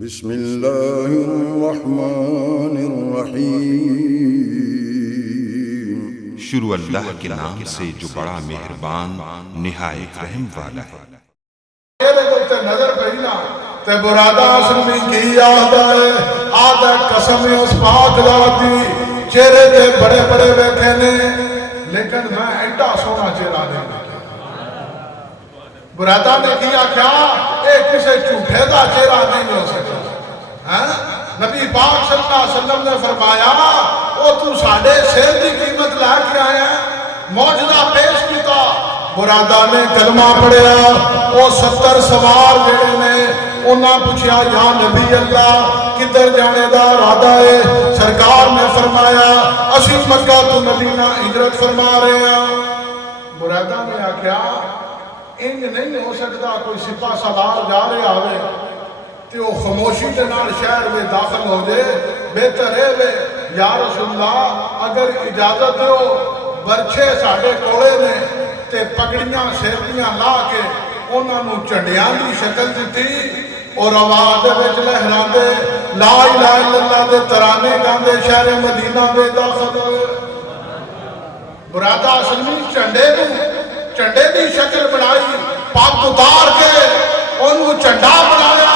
بسم اللہ الرحمن الرحیم۔ شروع اللہ کے نام سے جو بڑا مہربان نہایت رحم والا ہے۔ نظر پہنا تے برادہ سلمی کی یاد آئے آدھا قسم اس پاک لاتی چہرے تے بڑے بڑے بیٹھے نے لیکن میں ایڈا سونا چہرہ نہیں دیکھا۔ برادہ نے کیا کیا ایک کسے جھوٹے دا چہرہ نہیں ہو سکتا۔ نبی پاک صلی اللہ علیہ وسلم نے فرمایا او تو ساڑھے سیر دی قیمت لا کے آیا ہے، موجزہ پیش کیتا۔ برادہ نے کلمہ پڑھیا، او 70 سوار جڑے نے انہاں پوچھیا یا نبی اللہ کدھر جانے دا ارادہ ہے؟ سرکار نے فرمایا اسی مکہ تو مدینہ ہجرت فرما رہے ہیں۔ برادہ نے آکھیا انج نہیں ہو سکتا کوئی سپاہ سالار جا رہے آوے تے وہ خاموشی کے نال شہر میں داخل ہو جائے، بہتر ہے یا رسول اللہ اگر اجازت ہو برچھے ساڑھے کوڑے نے تے پگڑیاں سیرتیاں لا کے انہاں نو چنڈیاں دی شکل دیتی اور آواز وچ لہراں دے لا الہ الا اللہ دے ترانے گاندے شہر مدینہ میں داخل ہوئے۔ برادہ سلمی چنڈے دی شکل بنائی، پاک اتار کے انہوں چنڈا بنایا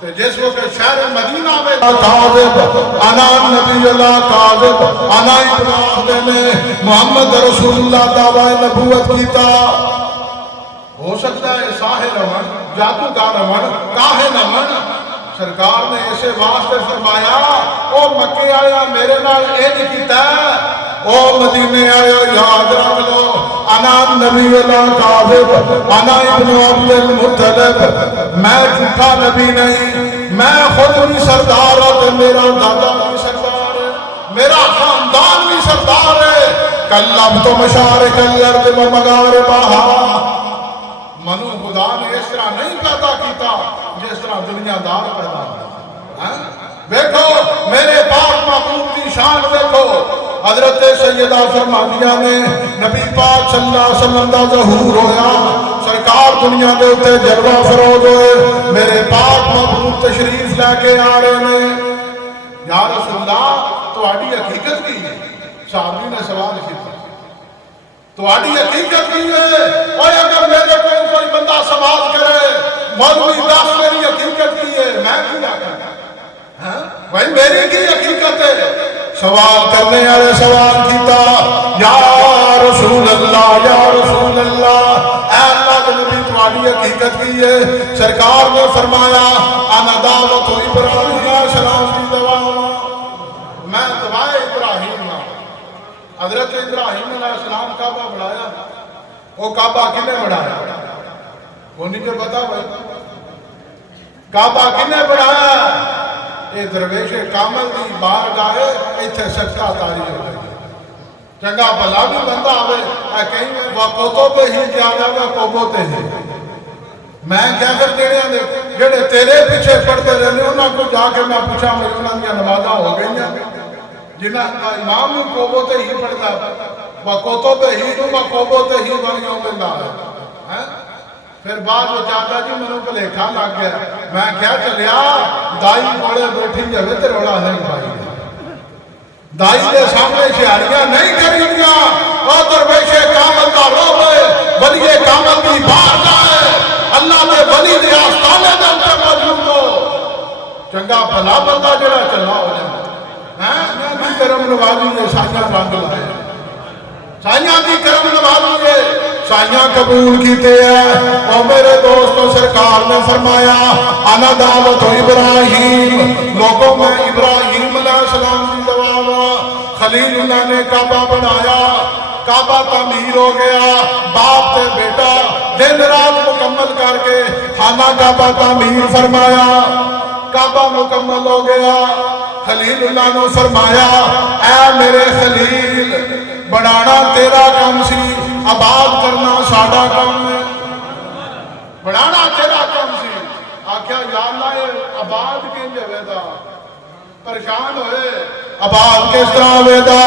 تے جس وقت شہر مدینہ میں کاذب انا نبی اللہ کاذب انا ابراہیم نے محمد رسول اللہ دعوی نبوت کیتا۔ ہو سکتا ہے ساحر امن، جادوگر امن، کاہن امن۔ سرکار نے اسے واسطے فرمایا او مکے آیا میرے نال انج کیتا ہے، او مدینے آیا یاد رکھ لو انا نبی اللہ کاذب انا ابن عبد المطلب، میں جھوٹا نبی نہیں، میں خود بھی سردار ہے، میرا دادا بھی سردار ہے، میرا خاندان بھی سردار ہے۔ کلب تو مشارق الارض و مغاربہا، منو خدا نے اس طرح نہیں پیدا کیتا جس طرح دنیا دار پیدا ہے۔ دیکھو میرے پاک محبوب کی شان دیکھو، حضرت سیدہ فرمانیہ نے نبی پاک صلی اللہ علیہ وسلم دا ظہور ہویا، سرکار دنیا دے اتے جلوہ فروز ہوئے، میرے پاک محبوب تشریف لے کے آ رہے ہیں۔ یا رسول اللہ تو آڑی حقیقت کی ہے؟ صحابی نے سوال کیا تو آڑی حقیقت کی ہے؟ اور اگر میرے کو کوئی بندہ سوال کرے مولوی دس میری حقیقت کی ہے، میں کیا کرتا؟ بھائی میری کی حقیقت ہے؟ سوال کرنے والے سوال کیتا یا رسول اللہ یا رسول اللہ، اے اللہ کے نبی تمہاری حقیقت کی ہے؟ سرکار نے فرمایا انا دعوت ابراہیم علیہ السلام کی دعا، میں دعائے ابراہیم ہوں۔ حضرت ابراہیم علیہ السلام کعبہ بڑھایا، وہ کعبہ کنے بڑھایا؟ وہ نہیں جو پتا بھائی کعبہ کنے بڑھایا؟ اے درویش کامل دی بار گاہے ایتھے سچا تاری ہو گئی۔ چنگا بھلا بھی بندہ آوے اے کہیں وقوتوں پہ ہی جانا وقوبوں تے ہی۔ میں کیا کر دینے ہیں جڑے تیرے پیچھے پڑھتے رہنے انہاں کو جا کے میں پوچھا مجھے انہاں دیا نمازہ ہو گئی ہیں جنہاں امام وقوبوں تے ہی پڑھتا وقوتوں پہ ہی تو وقوبوں تے ہی بنیوں بندہ ہے۔ پھر بعد وہ چاہتا جی منوں کو لکھا لگ گیا، میں کیا چلیا دائی بڑے بیٹھی جوے تے روڑا نہیں بھائی، دائی دے سامنے شہریاں نہیں کریں گیا، اور درویشے کامل دا رو گئے، ولی کامل دی بار جائے، اللہ نے ولی دے آستانے دے انتے موجود ہو، چنگا بھلا بندہ جڑا چلا ہو جائے۔ میں کرم نوازی یہ سائیاں رنگ لائے، سائیاں دی کرم نوازی یہ سائیاں قبول کیتے ہیں۔ اور میرے دوستوں سرکار نے فرمایا انا دعوت ابراہیم، لوگوں میں ابراہیم علیہ السلام کی دعا، خلیل اللہ نے کعبہ بنایا، کعبہ تعمیر ہو گیا، باپ تے بیٹا دن رات مکمل کر کے خانہ کعبہ تعمیر فرمایا، کعبہ مکمل ہو گیا۔ خلیل اللہ نے فرمایا اے میرے خلیل بڑھانا تیرا کام سی، آباد کرنا ساڑھا کام ہے، بڑھانا تیرا کام سی۔ آکھیا یا اللہ آباد کیں جوے دا، پریشان ہوئے آباد کس طرح ہوئے دا؟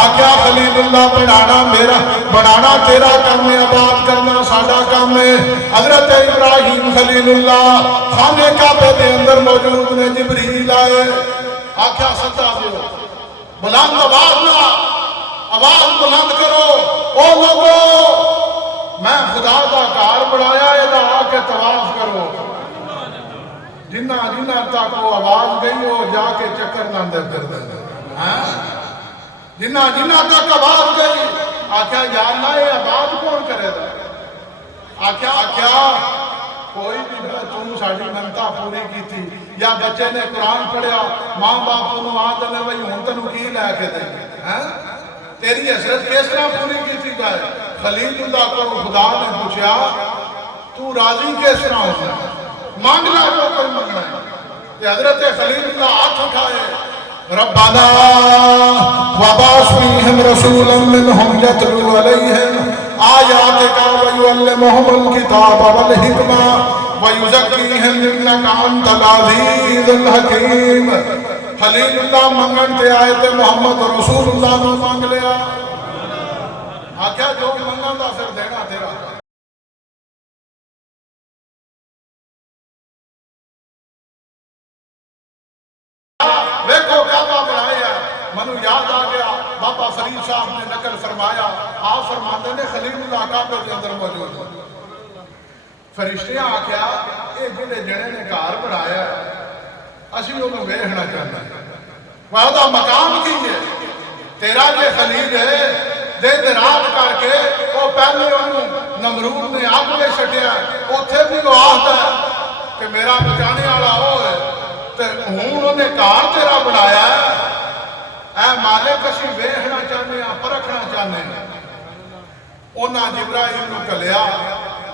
آکھیا خلیل اللہ بڑھانا تیرا کام ہے، آباد کرنا ساڑھا کام ہے۔ حضرت ابراہیم خلیل اللہ خانے کعبے دے اندر موجود نے جبریل آئے آکھیا سجدہ دیو بلند آواز بلند کرو او لوگو میں خدا دا گھر بنایا ادا آ کے طواف کرو جنہ تک وہ آواز گئی وہ جا کے چکر لاندے پھر دے جنہ تک آواز گئی آکھیا یا اللہ یہ آواز کون کرے دا آکھیا کوئی بھی تم ساڑی منتا پوری کی تھی یا بچے نے قرآن پڑھیا ماں باپ انہوں آدھے نے وہی ہوں تنو کی لے کے دیں تیری حسرت کس طرح پوری کی تھی گئے خلیل اللہ کو خدا نے پوچھا تو راضی کس طرح ہوتا ہے مانگنا جو کوئی مانگنا ہے کہ حضرت خلیل اللہ ہاتھ اٹھائے ربنا وبعث فیہم رسولا منہم یتلو علیہم آیاتک ویعلمہم الکتاب والحکمہ ویزکیہم انک انت العزیز الحکیم خلیل اللہ منگن تے آئے تے محمد رسول اللہ نے مانگ لیا آکھیا جو منگن دا پھر دینا تیرا ویکھو کعبہ بنایا منو یاد آ گیا بابا فرید صاحب نے نقل فرمایا آپ فرماتے نے خلیل اللہ کعبے کے اندر موجود فرشتیاں آکھیا اے جڑے جنے نے گھر بنایا اسی انہوں ویکھنا چاہتے ہیں وہاں مقام کی ہے تیرا جے خلیل ہے دن رات کر کے وہ پہلے انہوں نمرود نے آگ میں چھٹیا اوتھے بھی وہ آتا ہے کہ میرا بچانے والا ہو ہے تے انہوں نے گھر تیرا بنایا ہے اے مالک اسی ویکھنا چاہتے ہیں پرکھنا چاہتے ہیں انہاں جبرائیل کو کلیا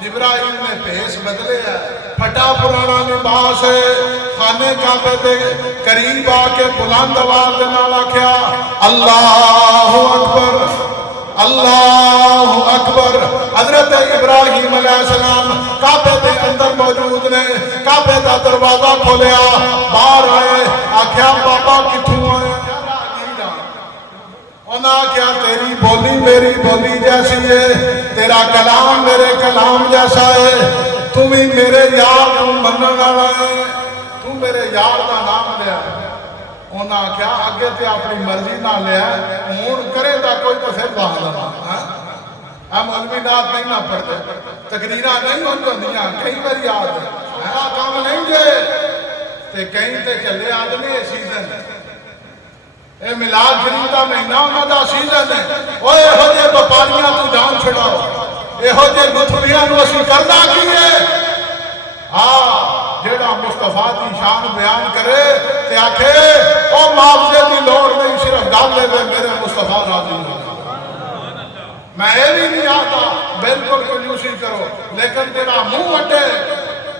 جبرائیل نے بھیس بدلے ہے پھٹا پرانا لباس ہے خانے کعبے دے قریب آ کے بلند آواز دے نال آکھیا اللہ اکبر اللہ اکبر حضرت ابراہیم علیہ السلام کعبے دے اندر موجود نے کعبے دا دروازہ کھولیا باہر آئے آکھیا بابا کتھوں آئے انہاں کیا تیری بولی میری بولی جیسی ہے تیرا کلام میرے کلام جیسا ہے تو بھی میرے یار کو منن والا ہے تو میرے یار کا نام لیا انہاں کیا آگے تے اپنی مرضی نہ لیا ہون کرے دا کوئی تو پھر بہانا ہم علمی نات نہیں نہ پڑھتے تقریرہ نہیں ہوندیاں کئی بار یاد ہے کام نہیں جے تے کہیں تے چلے آدمی سیزن اے ملاد شریف دا مہینہ انہاں دا سیزن ہے اوے ہو جے بپاریاں تو جان چھڑاؤ اے ہو جے لطفیاں نو اسی کردا کی ہے ہاں جیڑا مصطفیٰ دی شان بیان کرے تے آکھے او معاوضے دی لوڑ نہیں صرف گل لے میرے مصطفیٰ راضی ہو میں یہ بھی نہیں آتا بالکل کنجوسی کرو لیکن تیرا منہ اٹے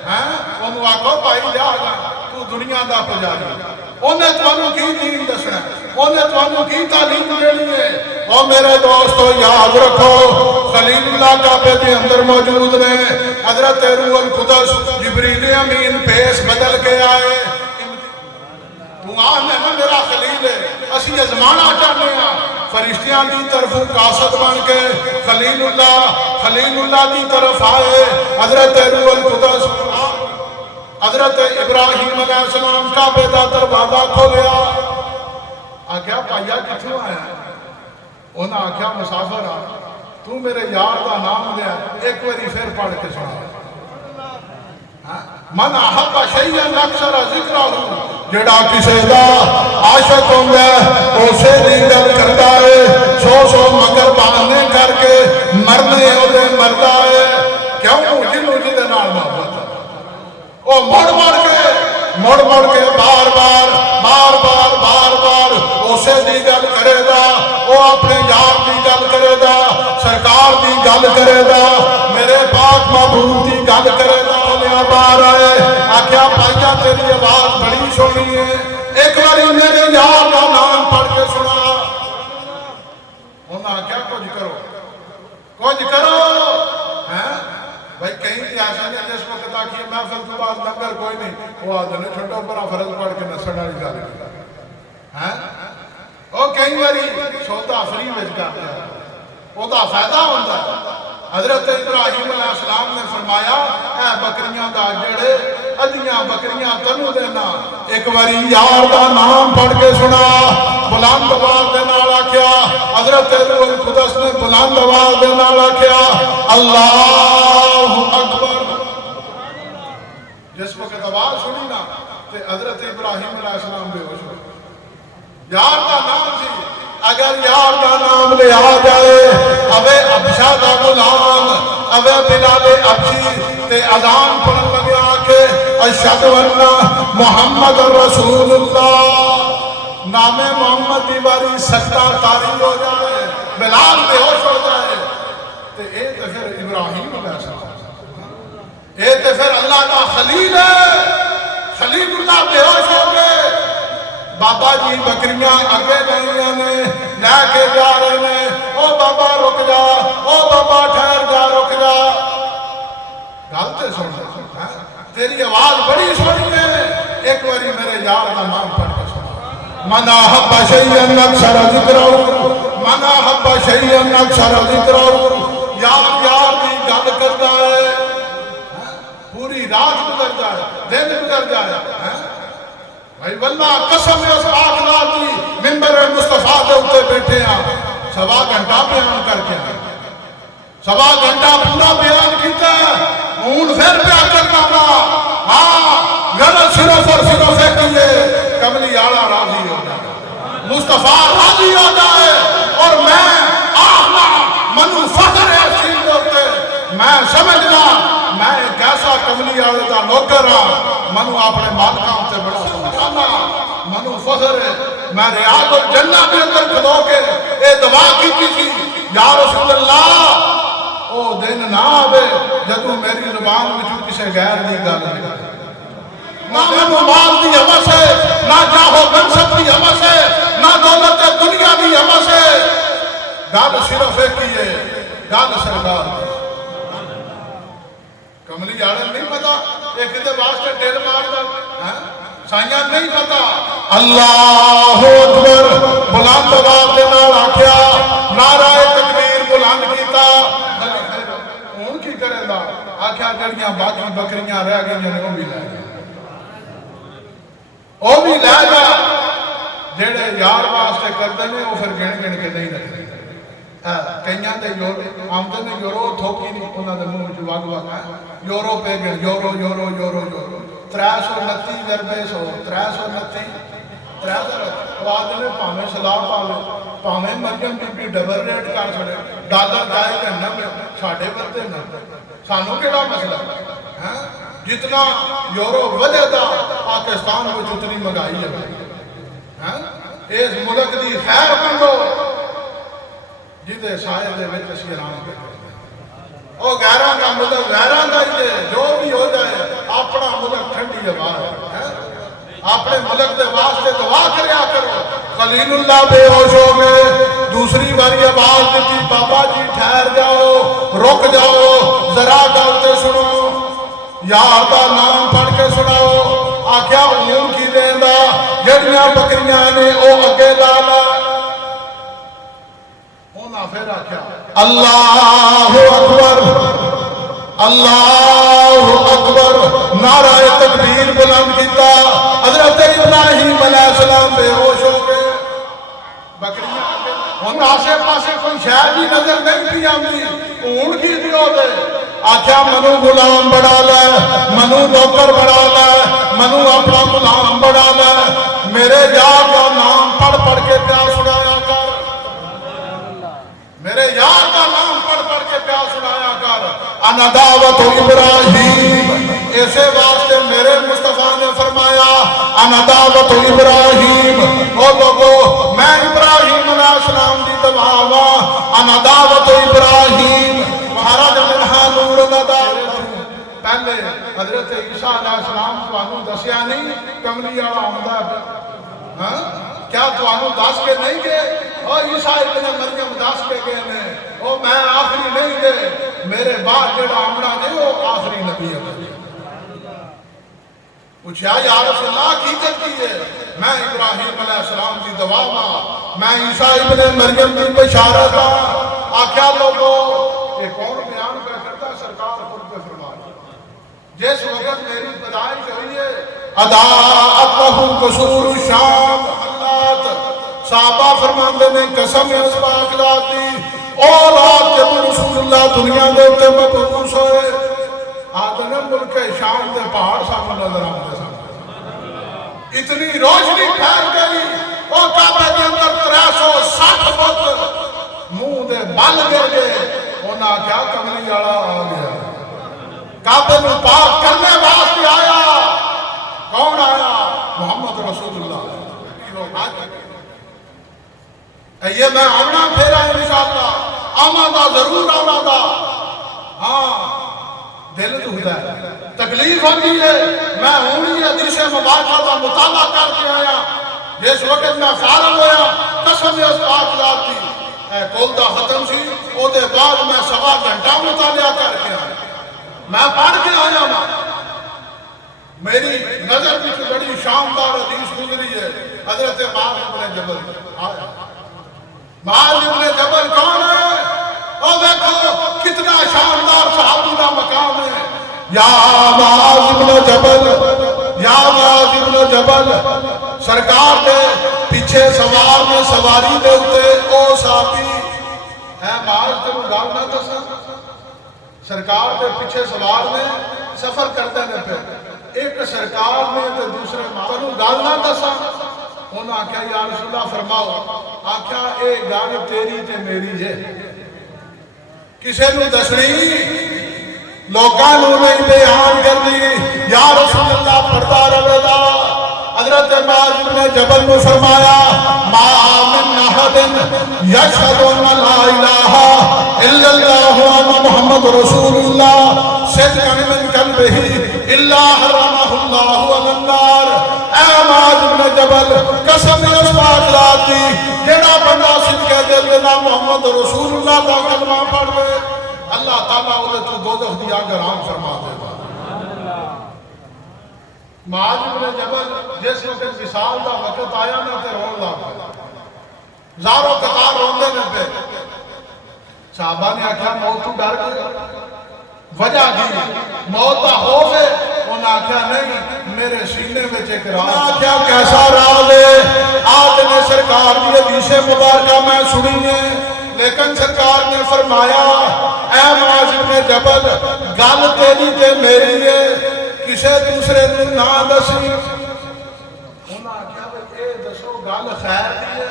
انہوں آکھو بھائی جا گا تو دنیا دا پجاری انہیں تو انہوں کی دین دسنا انہیں تو انہوں کی تعلیم دینی ہے اور میرے دوستو یاد رکھو خلیل اللہ کعبے کے اندر موجود نے حضرت روح القدس جبریل امین پیس بدل کے آئے تو آنے نا میرا خلیل ہے اسی ازمانہ چاہنے ہیں فرشتیاں دی طرف قاصد بن کے خلیل اللہ دی طرف آئے حضرت روح القدس حضرت ابراہیم علیہ السلام کعبے دا دروازہ کھولیا آکھیا پائیا کتھوں آیا انہاں آکھیا مسافر آ تو میرے یار دا نام لیا ایک واری پھر پڑھ کے سنا من احب شیئا اکثر ذکرہ جڑا کسے دا عاشق ہوندا اسے دی گل کردا ہے سو مگر بہانے کر کے مرنے اودے مردا ہے کیوں جنوں جی دے نال محبت وہ مڑ کے بار بار اسے دی گل کرے دا وہ اپنے یار دی گل کرے دا سرکار دی گل کرے دا میرے پاک محبوب دی گل کرے دا لیا بار آئے آکھیا بھائیا تیری آواز بڑی سونی ہے ایک باری میرے یار کا نام پڑھ کے سنا انہاں آکھیا کچھ کرو بھائی کہیں بھی ایسا نہیں جس وقت آکھیے محفل کے بعد لنگر کوئی نہیں وہ آدھنے چھوٹا بڑا فرض پڑھ کے نسل والی گل ہے وہ کئی باری سودا فری وچ کرتا ہے وہ دا فائدہ ہوتا ہے حضرت ابراہیم علیہ السلام نے فرمایا اے بکریاں دا جڑے ادیاں بکریاں تنو دینا ایک باری یار دا نام پڑھ کے سنا بلند آواز دے نال آکھیا حضرت روح القدس نے بلند آواز دے نال آکھیا اللہ اکبر جس وقت آواز سنی نا تے حضرت ابراہیم علیہ السلام بے ہوش ہو یار دا نام سی اگر یار دا نام لے آ جائے اوے ابشا دا غلام اوے بلال ابشی تے اذان پڑھن لگے آکے اشہد ان محمد رسول اللہ نام محمد دی باری سکتہ تاری ہو جائے بلال بے ہوش ہو جائے تے اے تے پھر ابراہیم علیہ السلام اے تے پھر اللہ کا خلیل ہے خلیل اللہ بے ہوش ہو گئے بابا جی بکریاں اگے گئیاں نے لے کے جا رہے ہیں او بابا رک جا او بابا ٹھہر جا رک جا گالتے سن تیری آواز بڑی سونی ہے ایک باری میرے یار کا نام پڑھ کے سنا منا حب شیئن اکثر ذکرہو منا حب شیئن اکثر ذکرہو یار یار دی گل کرتا ہے پوری رات گزر جائے دن گزر جائے بھائی واللہ قسم اس پاک ذات کی منبر مصطفیٰ دے اوپر بیٹھے ہیں سوا گھنٹہ بیان کر کے سوا گھنٹہ پورا بیان کیتا ہے اون پھر پیا کرنا نا ہاں غلط صرف اور صرف ہے کہ کملی آڑا راضی ہو جائے مصطفیٰ راضی ہو جائے اور میں آہنا منو فخر ہے سین ہوتے میں سمجھنا میں ایک ایسا کملی آڑے کا نوکر ہاں منو اپنے مالکاں سے بڑا سمجھانا منو فخر ہے میں ریاض الجنہ کے اندر کھلو کے اے دعا کی تھی یا رسول اللہ او دن نہ آوے جدو میری زبان میں جو کسے غیر دی گل نہ منو مال دی حوث ہے نہ جاہو منصب دی حوث ہے نہ دولت دنیا دی حوث ہے گل صرف ایک ہی ہے گل سرکار کملی آڑن نہیں پتا ایک دے واسطے ڈیل مار دا سائیاں نہیں پتا اللہ اکبر بلند آواز دے نال آکھیا نعرہ تکبیر بلند کیتا ہن کی کرے دا آکھیا جڑیاں باقی بکریاں رہ گئیاں نے او بھی لے او بھی لے جا جڑے یار واسطے کردے نے او پھر گن گن کے نہیں رکھتے کئیاں دے آمدن یورو تھوکی نہیں انہاں دے منہ وچ وگ وگ ہے یورو پہ گئے یورو یورو یورو یورو 329 دربے سو 329 آواز نے پاہمیں صلاح پاوے پاہمیں مریم بی ڈبل ریٹ کر چھڑے ڈالر جائے کہنا میں ساڑھے بردے نہ سانوں کیڑا مسئلہ ہے جتنا یورو وجہ دا پاکستان میں جتنی مگائی ہے اس ملک دی خیر بندو جدے سائے دے وچ اسی آرام کرتے او غیراں دا ملک غیراں دا ہی جو بھی ہو جائے اپنا ملک ٹھنڈی ہوا ہے اپنے ملک دے واسطے دعا کریا کرو خلیل اللہ بے ہوش ہو گئے دوسری باری آواز دیتی بابا جی ٹھہر جاؤ رک جاؤ ذرا گلتے سنو یار دا نام پڑھ کے سناؤ آکھیا اون کی دیندا جڑیاں بکریاں نے او اگے لالا پھر آکھیا اللہ اکبر اللہ اکبر نعرہ تکبیر بلند کیتا حضرت ابراہیم علیہ السلام بے ہوش ہو گئے بکریاں ان آسے پاسے کوئی شاید ہی نظر نہیں تھی آمدی اون کی دیو دے آکھیا منو غلام بڑھا لے منو نوکر بڑھا لے منو اپنا غلام بڑھا لے میرے یار کا نام پڑھ پڑھ کے پیار سنایا کر میرے یار کا نام پڑھ پڑھ کے پیار سنایا کر انا دعوت ابراہیم ایسے واسطے میرے مصطفیٰ نے فرمایا انا دعوت ابراہیم او لوگو میں ابراہیم علیہ السلام دی دعوا انا دعوت ابراہیم خرج منہا نور ندا پہلے حضرت عیسیٰ علیہ السلام کو انہوں دسیا نہیں کملی آڑا آمدہ ہے کیا تو انہوں دس کے نہیں گئے او عیسیٰ ابن مریم دس کے گئے نے او میں آخری نہیں گئے میرے بعد جڑا آمدہ نہیں وہ آخری نبی ہے پوچھا یا رسول اللہ کی جلتی ہے میں ابراہیم علیہ السلام کی دعا میں عیسیٰ ابن مریم کی بشارت آکھیا لوگوں یہ کون بیان کر کرتا سرکار خود پہ فرما جس وقت میری پیدائش ہوئی ہے اضاءت لہم قصور الشام حلات، صحابہ فرماندے نے قسم اس پاک ذات دی اور رات جب رسول اللہ دنیا دے تے مبعوث ہوئے آدھنے ملک شام دے پہاڑ سامنے نظر آتے سامنے اتنی روشنی پھیل گئی اور کعبہ کے اندر 360 فٹ منہ دے بل گر گئے انہاں کیا کملی والا آ گیا کعبے میں پاک کرنے واسطے آیا کون آیا محمد رسول اللہ یہ میں آنا پھیرا انشاءاللہ آنا دا ضرور آنا دا ہاں دل تو ہے تکلیف ہوتی ہے میں ہونی حدیث مبارکہ کا مطالعہ کر کے آیا جس وقت میں فارغ ہویا قسم اس پاک ذات کی کولدہ ختم سی او دے بعد میں 1.25 گھنٹہ مطالعہ کر کے آیا میں پڑھ کے آیا ماں میری نظر کی بڑی شاندار حدیث گزری ہے حضرت معاذ بن جبل آیا معاذ بن جبل کون ہے اور دیکھو کتنا شاندار صحابی کا مقام ہے یا معاذ بن جبل یا معاذ بن جبل سرکار دے پیچھے سوار میں سواری دے ہوتے او صحابی ہے معاذ تے گل نہ دسا سرکار دے پیچھے سوار میں سفر کرتے ہیں پھر ایک سرکار میں تے دوسرے معاذ گل نہ دسا انہاں آکھیا یا رسول اللہ فرماؤ آکھیا اے گل تیری تے میری ہے کسے نو دسنی لوکاں نو نہیں بیان کرنی یا رسول اللہ پڑھتا رہے گا حضرت معاذ بن جبل نے فرمایا ما من احد یشهد ان لا الہ الا اللہ وان محمد رسول اللہ صدقا من قلبہ الا حرمہ اللہ علی النار اے معاذ بن جبل قسم اس پاک ذات کی جڑا بندہ صدقے دل نال محمد رسول اللہ دا کلمہ پڑھے اللہ تعالیٰ انہیں تو دوزخ دی آگ حرام فرما دے گا معاذ بن جبل جس وقت وصال دا وقت آیا نہ تے رون لگا زاروں قطار روندے نہ پہ صحابہ نے آکھا موت تو ڈر گیا وجہ کی موت دا خوف ہے انہوں نے آکھا نہیں میرے سینے میں ایک راز آکھا کیسا راز ہے آج نے سرکار دی حدیث مبارکہ میں سنی ہے لیکن سرکار نے فرمایا اے معاذ بن جبل گل تیری تے میری ہے کسے دوسرے نے نہ دسی انہاں کیا اے دسو گل خیر دی ہے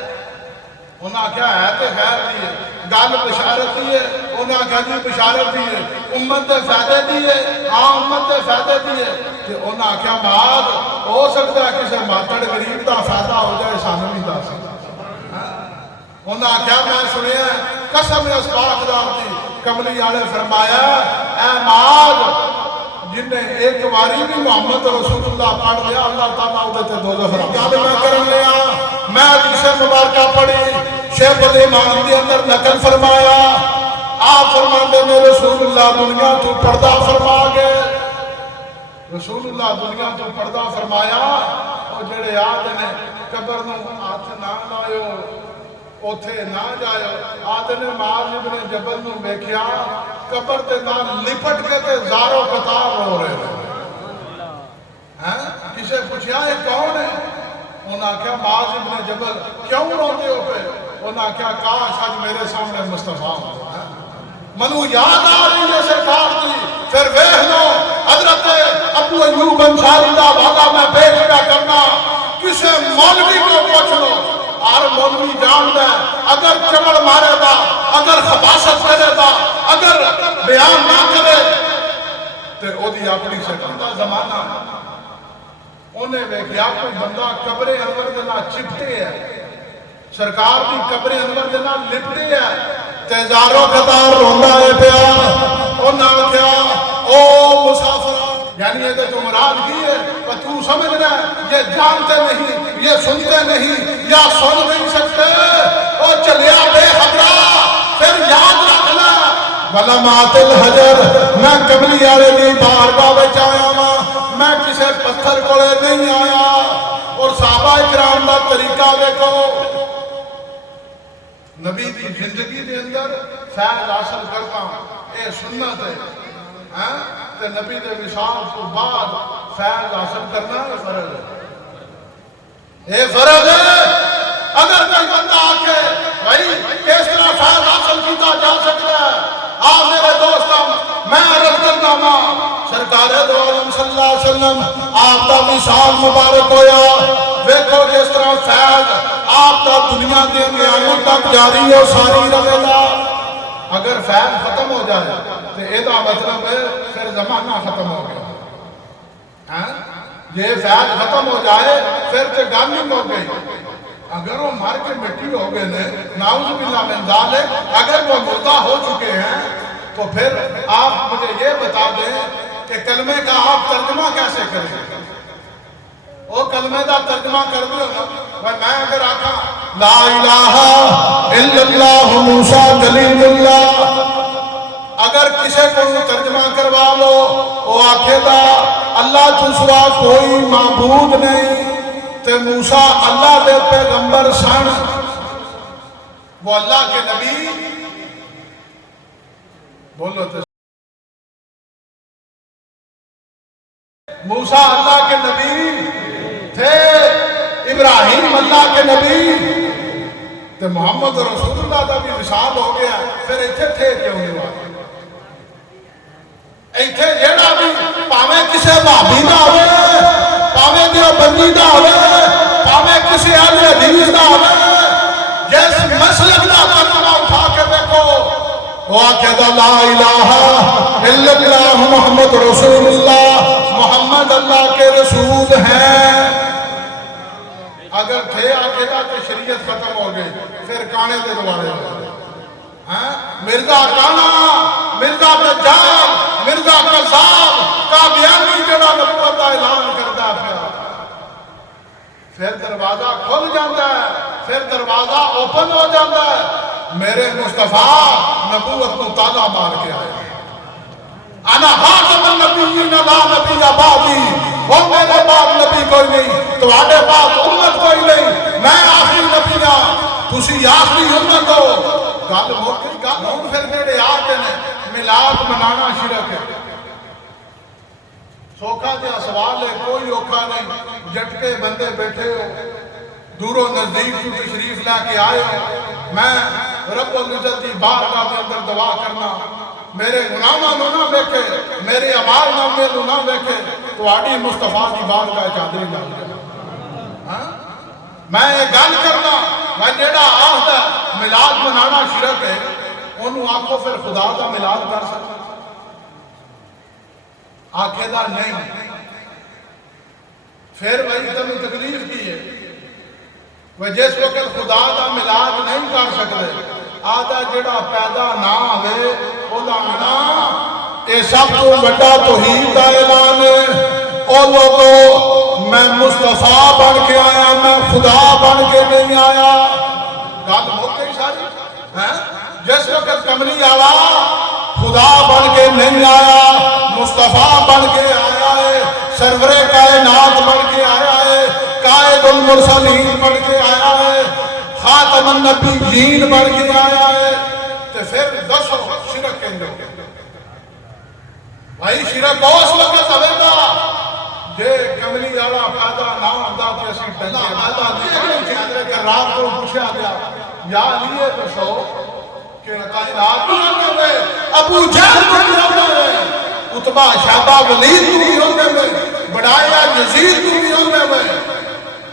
انہاں کیا ہے تے خیر دی ہے گل بشارت دی ہے انہاں کیا جی بشارت دی ہے امت دے فائدے دی ہے ہاں امت دے فائدے دی ہے کہ انہاں کیا معاذ ہو سکتا ہے کسے ماتڑ غریب دا فائدہ ہو جائے سانو نہیں دس انہاں کیا میں سنیا قسم اس پاک ذات دی کملی والے فرمایا اے معاذ جن نے ایک واری بھی محمد رسول اللہ پڑھ لیا اللہ تعالیٰ ادھے تے دوزخ حرام یاد میں کرن لیا میں حدیث مبارکہ پڑھی شیخ الامام کے اندر نقل فرمایا آپ فرماندے میں رسول اللہ دنیا تو پردہ فرما گئے رسول اللہ دنیا تو پردہ فرمایا اور جڑے یاد نے قبر نو ہاتھ نہ لائیو اوتھے نہ جائے آدھنے معاذ بن جبل نو بیکھیا قبر تے نہ لپٹ کے تے زاروں قطار ہو رہے ہیں کسے پوچھیا یہ کون ہے انہاں کیا معاذ بن جبل کیوں روتے ہو پہ انہاں کیا کاش آج میرے سامنے مصطفیٰ ہو منو یاد آ رہی ہے سرکار دی پھر ویہ لو حضرت ابو ایوب انصاری دا بھاگا میں پیش کیا کرنا کسے مولوی کو پوچھ لو اور مولوی جان دے اگر چمڑ مارے دا اگر خباست کرے دا اگر بیان نہ کرے تے او دی اپنی سکندہ زمانہ انہیں ویکھیا کوئی بندہ قبر انور دینا چپتے ہے سرکار دی قبر انور دینا لپتے ہے تیزاروں قطار روندہ ہے پیا انہاں کیا او مسافرہ یعنی یہ تو مراد کی ہے پر تو سمجھنا یہ جانتے نہیں یہ سنتے نہیں یا سن نہیں سکتے اور چلیا بے حضرہ پھر یاد رکھنا وَلَمَاتِ الْحَجَرِ میں قبلی آلے دی بارگاہ بچ آیا ماں میں کسے پتھر کولے نہیں آیا اور صحابہ اکرام دا طریقہ دیکھو نبی دی زندگی دے اندر فیض حاصل کرتا اے سنت ہے تے نبی دے وصال تو بعد فیض حاصل کرنا یہ فرض ہے، یہ فرض ہے۔ اگر کوئی بندہ آکے بھائی کس طرح فیض حاصل کیتا جا سکتا ہے، آپ میرے دوستوں میں عرض کرنا ماں سرکار دو عالم صلی اللہ علیہ وسلم آپ کا وصال مبارک ہویا، ویکھو جس طرح فیض آپ کا دنیا دے قیامت تک جاری ہو ساری رہے گا۔ اگر فیض ختم ہو جائے تو یہ مطلب ہے پھر زمانہ ختم ہو گیا، یہ فیض ختم ہو جائے پھر تو گانی ہو گئی۔ اگر وہ مر کے مٹی ہو گئے نے نعوذ باللہ من ذالک، اگر وہ مردہ ہو چکے ہیں تو پھر آپ مجھے یہ بتا دیں کہ کلمے کا آپ ترجمہ کیسے کریں؟ وہ کلمے کا ترجمہ کر دو نا، میں اگر آکھا لا الہ الا اللہ موسیٰ کلیم اللہ، اگر کسی کو ترجمہ کروا لو وہ آکھے گا اللہ تو سوا کوئی معبود نہیں، تے موسیٰ اللہ دے پیغمبر سن، وہ اللہ کے نبی بولو تے موسیٰ اللہ کے نبی تھے، ابراہیم اللہ کے نبی تے محمد رسول اللہ کا بھی وصال ہو گیا، پھر ایتھے تھے کیوں نہیں ہوا؟ ایتھے جیڑا بھی پاویں کسے بھابی دا ہوئے، پاویں دیوبندی دا ہوئے، پاویں کسی اہل حدیث دا ہوئے، جس مسلک دا کلمہ اٹھا کے دیکھو وہ آکھے گا لا الہ الا اللہ محمد رسول اللہ، محمد اللہ کے رسول ہیں۔ اگر تھے آکھے گا کہ شریعت ختم ہو گئی، پھر کانے دے دوارے ہو گئے، مرزا کانا، مرزا دجال، مرزا قذاب کا بیانی جڑا نبوت کا اعلان کرتا ہے، پھر دروازہ کھل جاتا ہے، پھر دروازہ اوپن ہو جاتا ہے۔ میرے مصطفیٰ نبوت کو تالا مار کے آئے، انا خاتم النبیین لا نبی بعدی، وہ میرے بعد نبی کوئی نہیں، تمہارے بعد امت کوئی نہیں، میں آخری نبی ہاں، تسی آخری امت ہو۔ گل موقعی گل ہوں پھر جڑے آتے ہیں میلاد منانا شرک ہے، سوکھا دیا سوال ہے، کوئی اوکھا نہیں، جٹکے بندے بیٹھے ہو، دور و نزدیک تو تشریف لے کے آئے ہو، میں رب العزت کی بارگاہ کے اندر دعا کرنا میرے گناہاں نو نہ دیکھے، میرے اعمال نامے نو نہ دیکھے، تو آڑی مصطفیٰ کی بارگاہ چادری ڈال دے۔ میں یہ گل کرنا میں جیڑا آہدا میلاد منانا شرک ہے، انہوں آنکھوں پھر خدا کا میلاد کر سکتا، آنکھیں دا نہیں، پھر وہی تمہیں تکلیف کی ہے، وہ جس وقت خدا کا میلاد نہیں کر سکتے، آدھا جڑا پیدا نہ ہوئے او دا منا، اے سب تو بڑا توحید دا اعلان ہے۔ او لوگو میں مصطفیٰ بن کے آیا، میں خدا بن کے نہیں آیا۔ گل موقع ہی ساری جس وقت کملی آلا خدا بن کے نہیں آیا، مصطفیٰ بن کے آیا ہے، سرور کائنات بن کے آیا ہے، قائد المرسلین بن کے آیا ہے، خاتم النبیین بن کے آیا ہے، تو پھر دسو شرک کے اندر بھائی شرک اس وقت ہوئے گا جے کملی آلا پیدا نہ ہوتا کہ اسی ڈنگے پیدا نہیں چاہتے کہ رات کو پوچھا گیا یا لیے تو شو کہ کائنات بھی ہونے میں ابو جہل بھی ہونے میں اتبا شہبہ ولید بھی ہونے میں بڑایا یزید بھی ہونے میں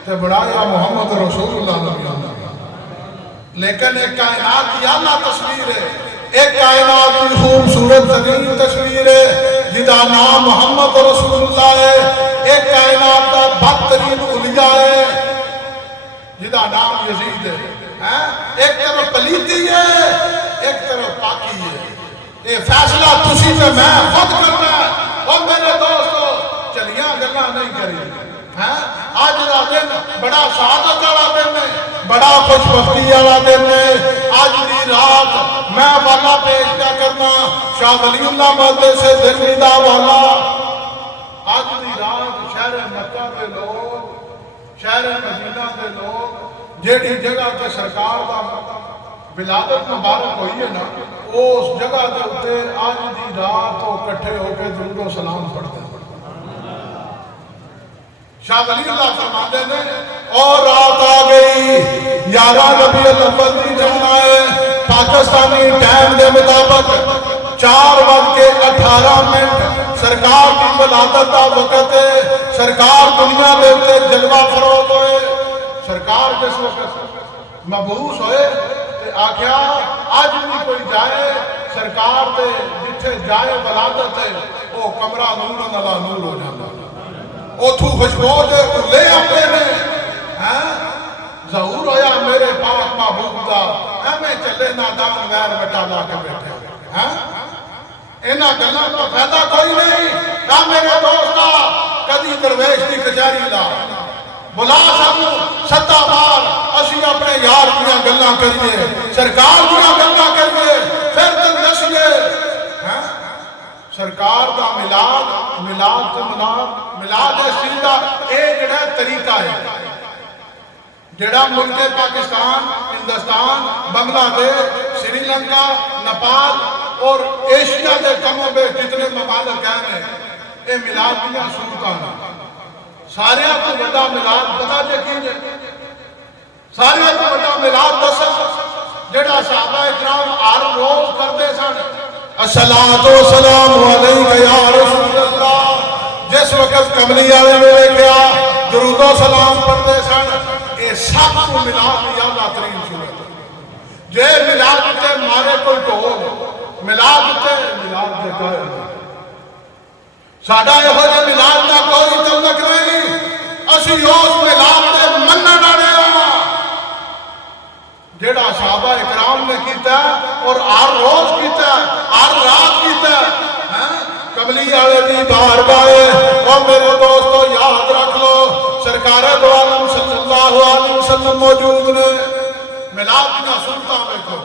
تو بڑایا محمد رسول اللہ بھی ہونے میں، لیکن ایک کائنات کی اعلیٰ تصویر ہے، ایک کائنات کی خوبصورت ترین تصویر ہے جدا نام محمد رسول اللہ ہے، ایک کائنات کا بدترین اولیاء ہے جدا نام یزید ہے، ایک طرف پلیتی ہے ایک طرف پاکی ہے، یہ فیصلہ تسی پہ میں خود کرنا ہے۔ اور میرے دوستو چلیاں گلہ نہیں کری، آج دا دن بڑا سعادت والا دن ہے، بڑا خوش بختی والا دن ہے۔ آج دی رات میں والا پیش کیا کرنا شاہ ولی اللہ مدد سے دلویدہ والا، آج دی رات شہر مکہ کے لوگ، شہر مدینہ کے لوگ جیڑی جگہ کے سرکار دا ولادت مبارک ہوئی ہے نا، اس جگہ کے اتنے آج دی رات وہ کٹھے ہو کے درود و سلام پڑھتے ہیں۔ شاہ ولی اللہ فرماتے ہیں اور رات آ گئی 11 ربیع الاول دی جمعہ ہے، پاکستانی ٹائم دے مطابق 4:18 سرکار کی ولادت دا وقت ہے۔ سرکار دنیا دے تے جلوہ فروز ہوئے۔ سرکار جس وقت مبعوث ہوئے تے آکھیا آج بھی کوئی جائے سرکار تے جتھے جائے ولادت ہے وہ کمرہ نور نلا نور ہو جاتا، اوتھو خوشبو جو لے آتے ہیں ظہور ہویا میرے پاک محبوب دا، میں چلے نادان غیر بٹا لا کے بیٹھے انہاں گلاں کا فائدہ کوئی نہیں۔ میرے دوستا کدی درویش دی کچہری لا بلا سانو 7 بار اسی اپنے یار دیاں گلاں کریے، سرکار دیاں گلاں کریے، پھر تک دسیے سرکار دا ملاد سیدھا اے جڑا طریقہ ہے جڑا ملک پاکستان، ہندوستان، بنگلہ دیش، سری لنکا، نیپال اور ایشیا کے کموں میں جتنے ممالک ہیں یہ ملاد دیا سنتاں سارے کو بڑا ملاد پتا جے کیجئے، سارے کو بڑا ملاد دسا جڑا صحابہ اکرام ہر روز کرتے سن الصلاۃ والسلام علیک یا رسول اللہ، جس وقت کملی والے میں کیا درود و سلام پڑھتے سن، یہ سب کو ملاد دی اعلیٰ ترین صورت جے ملاد تے مارے کوئی ٹول ملاد تے ملاد دے قائل ساڈا یہ ہو جے ملاد دا کوئی تعلق نہیں، اسی اس ملاد تے منن والے جیڑا صحابہ اکرام نے کیتا اور ہر روز کیتا ہر رات کیتا کملی والے دی بارگاہ اور میرے دوستو یاد رکھ لو سرکار دو عالم صلی اللہ علیہ وسلم موجود نے۔ ملاد دیا سنتاں دیکھو،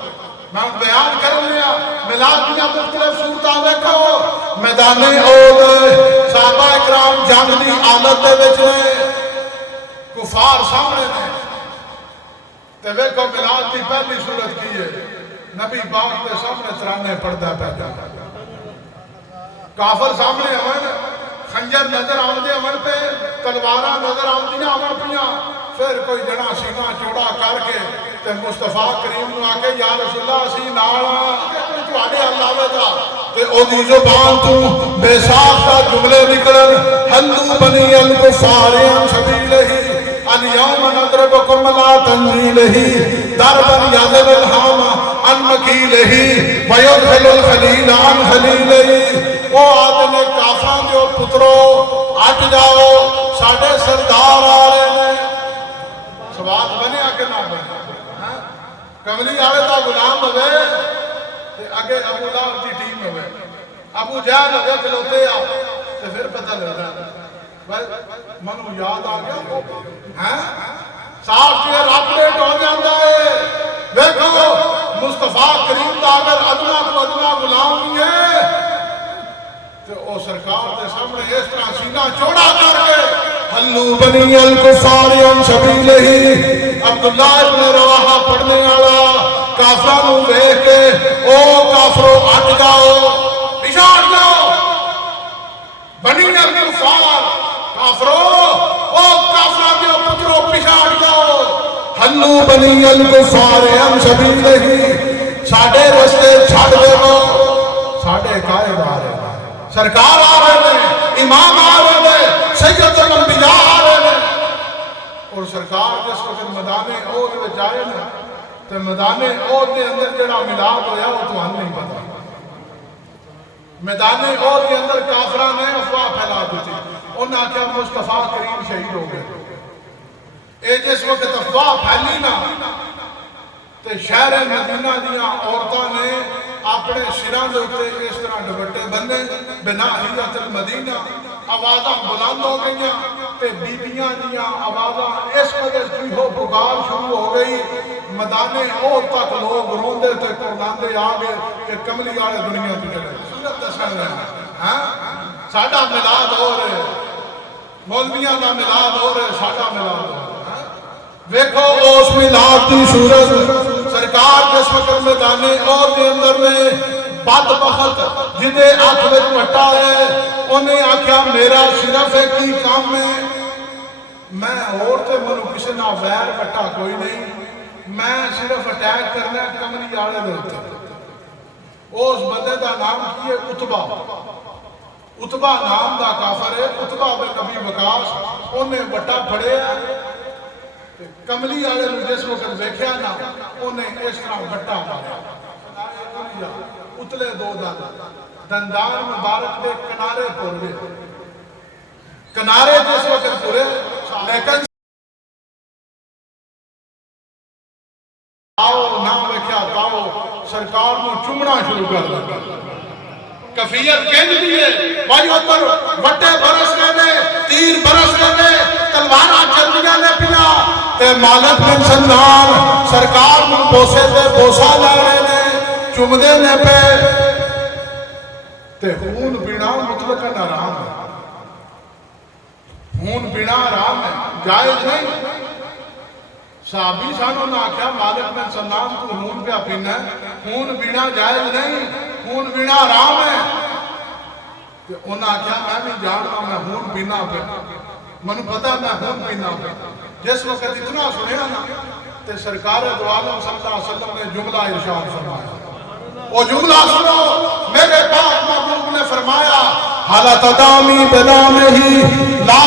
میں بیان کر لیا ملاد دیا مختلف سنتاں دیکھو، میدان احد صحابہ اکرام جنگ دی حالت دے وچ نے، کفار سامنے نے تے ویکھو ملاد دی پہلی صورت کی ہے نبی پاک دے سامنے ترانے پڑھدا پیا، کافر سامنے آن خنجر نظر آمدے امن پہ تلواراں نظر آمدیاں امن پیاں، پھر کوئی جنا سینہ چوڑا کر کے تے مصطفیٰ کریم نو آکے یا رسول اللہ اسی نال تواڈے اللہ ودا تے او دی زبان تو بے ساختہ جملے نکلن ہندو بنی الکفار عن سبیلہ اليوم نضربکم لا تنزیلہ ضربا یضرب الہام عن مکیلہ ویدخل الخلیل عن خلیلہ۔ وہ آدھنے کافران جو پترو ہٹ جاؤ ساڑھے سردار آ رہے ہیں، سوال بنے آکے نہ بنے کملی آرے تا غلام ہوئے اگے ابو لہب کی ٹیم ہوئے ابو جہل ہوئے کھلوتے آ تو پھر پتہ لگ رہا منو یاد آ گیا صاحب کے راپلیٹ ہو جاندہ ہے۔ دیکھو مصطفیٰ کریم دا اگر ادنا کو ادنا غلام نہیں ہے تو او سرکار دے سامنے اس طرح سینہ چوڑا کر کے حلو بنی الکفار عن سبیلہ عبداللہ ابن رواحہ پڑھنے والا کافرانوں دیکھ کے او کافروں ہٹ جاؤ پیچھے ہٹ جاؤ بنی الکفار کافروں او کافران کے پتروں پیچھے ہٹ جاؤ حلو بنی الکفار عن سبیلہ ساڑھے رستے چھڑ دے گو ساڑھے قائد آ رہے ہیں، سرکار آ رہے ہیں، امام آ رہے ہیں، سید الانبیاء آ رہے ہیں اور سرکار جس وقت میدان احد میں جائے نا تو میدان احد کے اندر جڑا ملاد ہویا وہ تو ہم نہیں پتا۔ میدان احد کے اندر کافران نے افواہ پھیلا دی تھی، انہاں کیا مصطفیٰ کریم شہید ہو گئے، اے جس وقت افواہ پھیلی نا تے شہر مدینہ دیا عورتاں نے اپنے سراں دے اوپر اس طرح دوپٹے بندے بنا حیرت المدینہ آوازاں بلند ہو گئیاں تے بیبیاں دیاں آوازاں اس قدر چیخو پکار شروع ہو گئی میدان احد تک لوگ روندے تے کرلاندے آ گئے کہ کملی والے دنیا تو چلے سنت دسن رہے ساڈا ملاد ہو رہے مولویاں دا ملاد ہو رہے ساڈا ملاد ہو رہے۔ دیکھو اس ملاد کی صورت سرکار سرکار جس وقت میدان اور کے اندر میں بد بخت جنہیں ہاتھ میں پٹا ہے انہیں آکھیا میرا صرف ایک ہی کام ہے میں اور تے منو کسی نہ ویر بٹا کوئی نہیں میں صرف اٹیک کرنا ہے کملی آڑے دے ہوتے اس بندے دا نام کی ہے اتبا نام دا کافر ہے اتبا بن ابی وقاص انہیں بٹا پھڑے ہے کملی آڑے نے جس وقت دیکھیا نا انہیں اس طرح بٹا پھڑے اتلے دو دندان مبارک دے کنارے پھڑے کنارے جس وقت پورے لیکن آؤ نام ویکھیا تاؤ سرکار نو چمڑا شروع کر دیا کفیت کہنے دیئے بھائی اتر وٹے برس گئے تیر برس گئے تلوارہ چل دیا نے پیا تے مالک بن سنان سرکار نو بوسے تے بوسا لے رہے نے چمدے نے پہ تے خون بینا مطلقاً آرام ہے خون بینا آرام ہے جائز نہیں صحابی سانوں نے آکھیا مالک بن سنان کو خون پہ پینا ہے خون بینا جائز نہیں خون بینا آرام ہے کہ انہوں نے آکھیا میں بھی جانتا میں خون پینا پہ منو پتا میں خون پینا پہ جس وقت اتنا سنیا نا تے سرکار دو عالم صلی اللہ علیہ وسلم نے جملہ ارشاد فرمایا وہ جملہ سنو میرے پاک محبوب نے فرمایا حالت دامی بدام ہی لا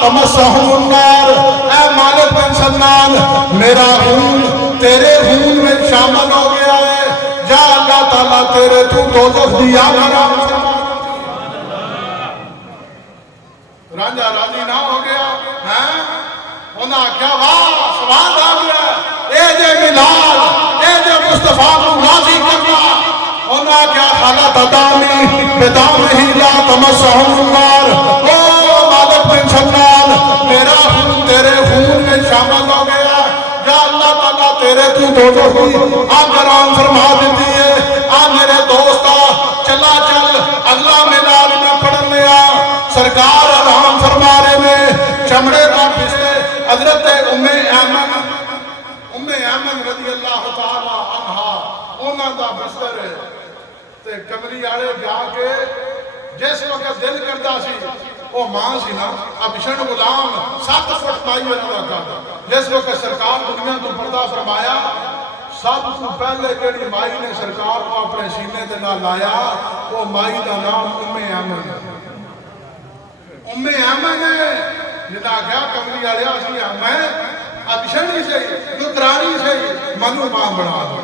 تمسہم النار اے مالک بن سنان میرا خون تیرے خون میں شامل ہو گیا ہے جا اللہ تعالیٰ تیرے تو دوزخ دیا کرا رانجا راضی نہ ہو گیا انہاں کیا واہ سوال آ گیا اے جے ملال اے جے مصطفیٰ کو راضی کرنا انہاں کیا حالت دامی بدام ہی لا تمسہم النار او مالک بن سنان میرا خون تیرے خون میں شامل ہو گیا یا اللہ تعالیٰ تیرے تو دوزخ دی آگران فرما دیتی ہے آ میرے دوستا چلا چل اللہ ملال میں پڑھنے سرکار آرام فرما رہے میں چمڑے کا پسے حضرت ام ایمن رضی اللہ تعالیٰ عنہ انہاں دا بستر تے کملی آڑے جا کے جس وقت دل کرتا سی وہ ماں سی نا ابشن غلام 7 فٹ مائی اللہ کا جس وقت سرکار دنیا تو پردہ فرمایا سب کو پہلے کیڑی مائی نے سرکار کو اپنے سینے دے نہ لایا وہ مائی دا نام ام ایمن ہے جدا کیا کملی آڑیا سی میں ابشنی سے نکرانی سے منو ماں بڑھا دو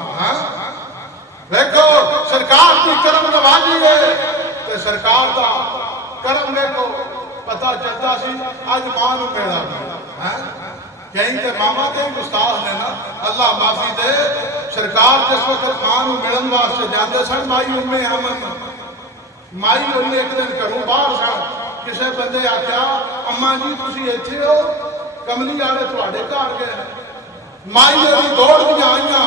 دیکھو سرکار کی کرم نوازی ہے تو سرکار دا کرم دیکھو پتہ چلتا سی آج ماں نو پیدا کہیں کہ ماما کے گستاخ نے نا اللہ معافی دے سرکار جس وقت ماں نو ملن واسطے جاندے سن مائی ام ایمن مائی انہیں ایک دن کروں باہر سن کسے بندے آکھیا اماں جی تسی ایتھے ہو کملی آڑے تواڈے گھر گئے مائی ابھی دوڑ بھی آئیاں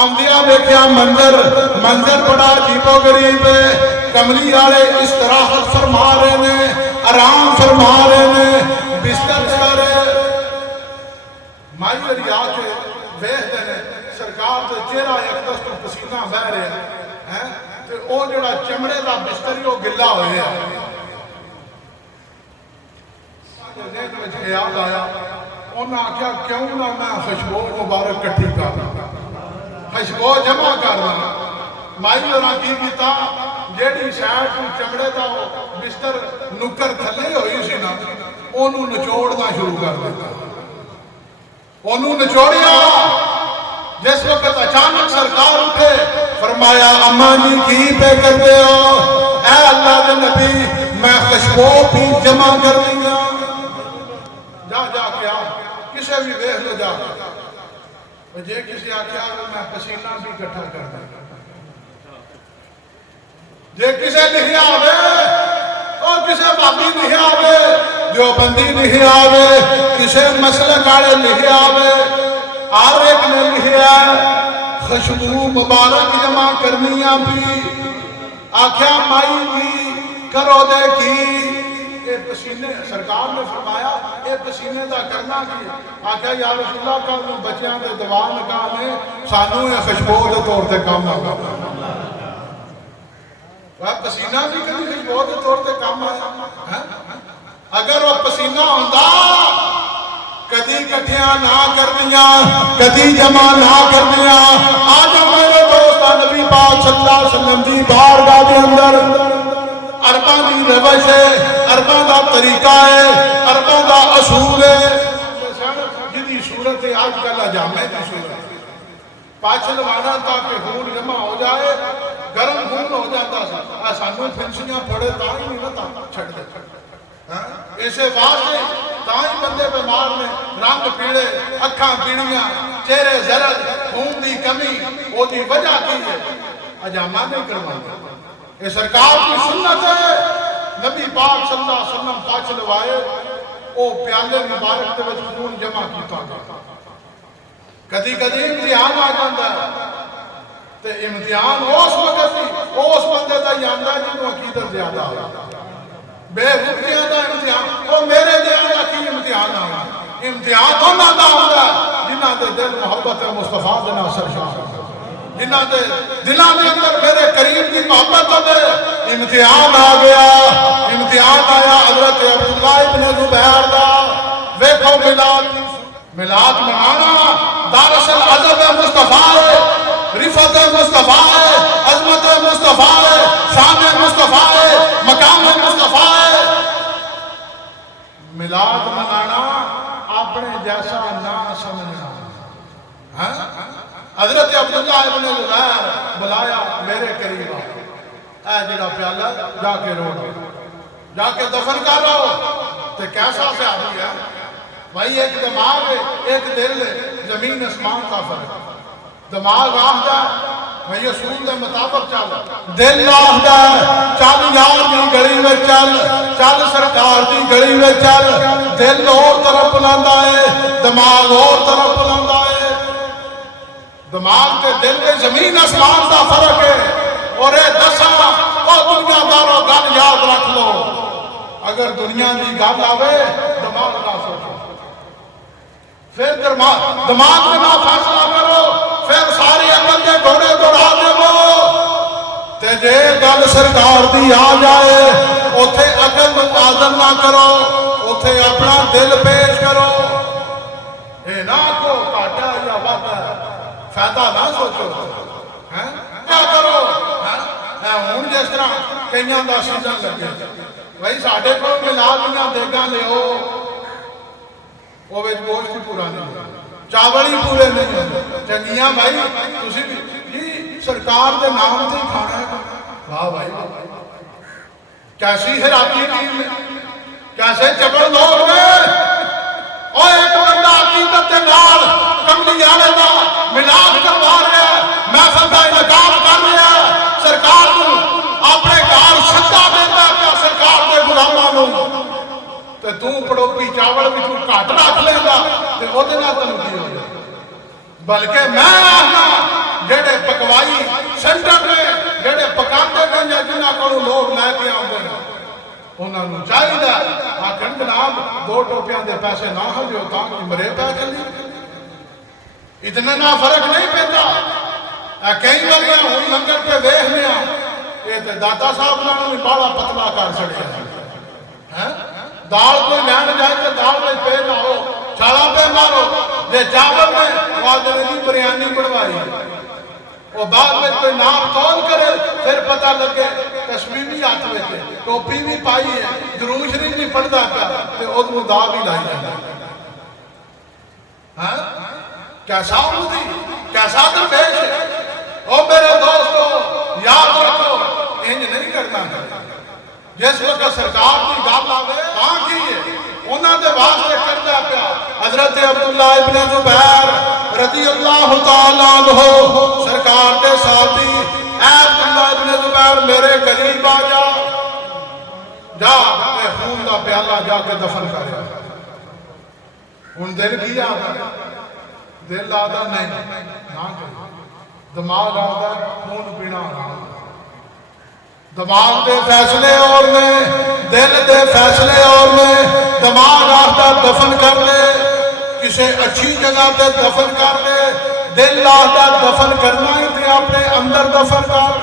آمدیا دیکھیا منظر بڑا عجیب و غریب ہے کملی آڑے استراحت فرما رہے نے آرام فرما رہے نے بستر سارے مائی ابھی آ کے ویخ دینے سرکار تے چہرہ ایک دست تو پسینہ بہ رہے ہیں تے او جڑا چمڑے دا بستری وہ گلا ہوئے ہیں یاد آیا انہاں کیا کیوں نہ میں خوشبو مبارک کٹھی کرنا خوشبو جمع کرنا مائی اور کی کیتا جیڑی شاید چمڑے دا بستر نکر تھلے ہوئی سی نا انہوں نچوڑنا شروع کر دیتا انہوں نچوڑیا جس وقت اچانک سرکار اٹھے فرمایا اماں جی کی پہ کرتے ہو اے اللہ کے نبی میں خوشبو بھی جمع کر دیا جا کے آپ کسے بھی دیکھ لو جا جے کسی آکھیا میں پسینہ بھی اکٹھا کر دیا جے کسے نہیں آوے اور کسے بابی نہیں آوے جو بندی نہیں آوے کسے مسلک آڑے نہیں آوے ہر ایک نے لکھیا خوشبو مبارک جمع کرنیاں بھی آکھیا مائی کی کرو دے کی یہ پسینے سرکار نے فرمایا یہ پسینے دا کرنا کی آخیا یا رسول اللہ کا بچیاں دے دوا نکاح نے سانو یہ خوشبو دے طور تے کام آگا پسینہ بھی کبھی خوشبو دے طور تے کام آیا اگر وہ پسینہ ہوندہ کدی کٹھیاں نہ کرنیاں کدی جمع نہ کرنیاں آج ہمارے دوستہ نبی پاک صلی اللہ علیہ وسلم دی بارگاہ دے اندر عرباں دی روش ہے عرباں دا طریقہ ہے عرباں دا اصول ہے جدی صورت ہے آج کل اجامے کی صورت پاچھل وانا تاکہ خون جمع ہو جائے گرم خون ہو جاتا سا سانو پھنسیاں پڑے تاہی نہیں نتا چھڑ دے اسے واسطے تاہی بندے بیمار میں رنگ پیڑے اکھاں پیڑیاں چہرے زرد خون دی کمی وہ دی وجہ کی ہے اجامہ نہیں کروانا یہ سرکار کی سنت ہے نبی پاک صلی اللہ علیہ وسلم پاچھ لوائے وہ پیالے مبارک دے وچ خون جمع کیتا گیا کدی کدی امتحان آ جاتا ہے تے امتحان اس وقت ہی اس بندے دا جاندا ہے جنوں عقیدت زیادہ ہے بے وقتیاں دا امتحان وہ میرے دل دا کی امتحان آ امتحان انہاں دا ہوندا جنہاں دے دل محبت مصطفیٰ دے نال سرشار جنہاں دے دلاں دے اندر میرے کریم دی محبت دے امتحان آ گیا امتحان آیا حضرت عبداللہ ابن زبیر دا ویکھو میلاد منانا دراصل ادب مصطفیٰ ہے رفعت مصطفیٰ ہے عظمت مصطفیٰ ہے شان مصطفیٰ ہے مقام مصطفیٰ ہے میلاد منانا اپنے جیسا نہ سمجھنا حضرت عبداللہ ابن زبیر بلایا میرے قریب اے جڑا پیالہ جا کے روڑ جا کے دفن کر رہا ہو تو کیسا سے آدھی ہے بھائی ایک دماغ ہے ایک دل ہے زمین اسمان کا فرق دماغ آہدہ بھائی اصول دے مطابق چل دل آہدہ چالیار دی گڑی میں چل سرکار دی گڑی میں چل دل اور طرف بلاندا ہے دماغ اور طرف بلاندا ہے دماغ کے دل کے زمین اسمان کا فرق ہے اور اے دسا اور دنیا داروں گل یاد رکھ لو اگر دنیا دی گل آوے دماغ نہ سوچو پھر دماغ میں نہ فیصلہ کرو پھر ساری عقل کے گھوڑے دوڑا دو تے جے گل سرکار دی آ جائے اوتھے عقل متعادل نہ کرو اوتھے اپنا دل پیش کرو اے نہ کو کاٹا یا واٹا فائدہ نہ سوچو کیا کرو ہوں جس طرح کئیاں دا سیزن لگے بھائی ساڈے کو ملادیاں دیگاں لیو وہ گوشت پورا نہیں چاول ہی پورے نہیں ہوتے چنگیاں بھائی تسی بھی جی سرکار دے نام سے کھانا ہے واہ بھائی کیسی حیراتی ٹیم کیسے چپڑ لوگ میں اور ایک بندہ عقیدت دے نال کملی آلے دا ملاد کروا رہا ہے محفل کا انعقاد کر رہا ہے سرکار کو اپنے گھر سجدہ دیتا ہے کیا سرکار دے غلاماں نوں تے تو پڑوکی چاول بھی تو گھٹ رکھ لینا تے او دے نال تینوں کی ہو جائے بلکہ میں آخنا جڑے پکوائی سینٹر نے جڑے پکاندے نے یا جنہاں کولوں لوگ لے کے آندے نے انہاں نوں چاہیے آکھن جناب 2 ٹوپیاں دے پیسے نہ ہو جو تاں کہ مرے پے چلی اتنا نہ فرق نہیں پیندا کئی بار ہن لنگر پہ ویکھنے آ اے تے داتا صاحب نال بھی بالا پتلا کر چھڑیا ہیں دال کوئی لین جائے تو دال میں پہ نہ ہو چھالا پہ مارو جے چاول میں وادنے کی بریانی بڑھوائی وہ بعد میں کوئی نام تول کرے پھر پتہ لگے تسبیح بھی ہاتھ میں تھے ٹوپی بھی پائی ہے درود شریف بھی پڑھتا پیا تے ادھر دا بھی لائی جاتا ہاں کیسا ہوتی کیسا درویش ہے او میرے دوستو یاد رکھو انج نہیں کرنا جس وقت سرکار کی گل آوے ہاں کی ہے انہاں دے واسطے کردا پیا حضرت عبداللہ ابن زبیر رضی اللہ تعالیٰ عنہ سرکار کے ساتھی اے عبداللہ ابن زبیر میرے قریب آ جا اے خون دا پیالہ جا کے دفن کر ان دل کی آدھا دل آدھا نہیں نہ دماغ آدھا خون پینا دماغ دے فیصلے اور نے دل دے فیصلے اور نے دماغ آخدا دفن کر دے کسے اچھی جگہ تے دفن کر دے دل آخدا دفن کرنا ہی تے اپنے اندر دفن کر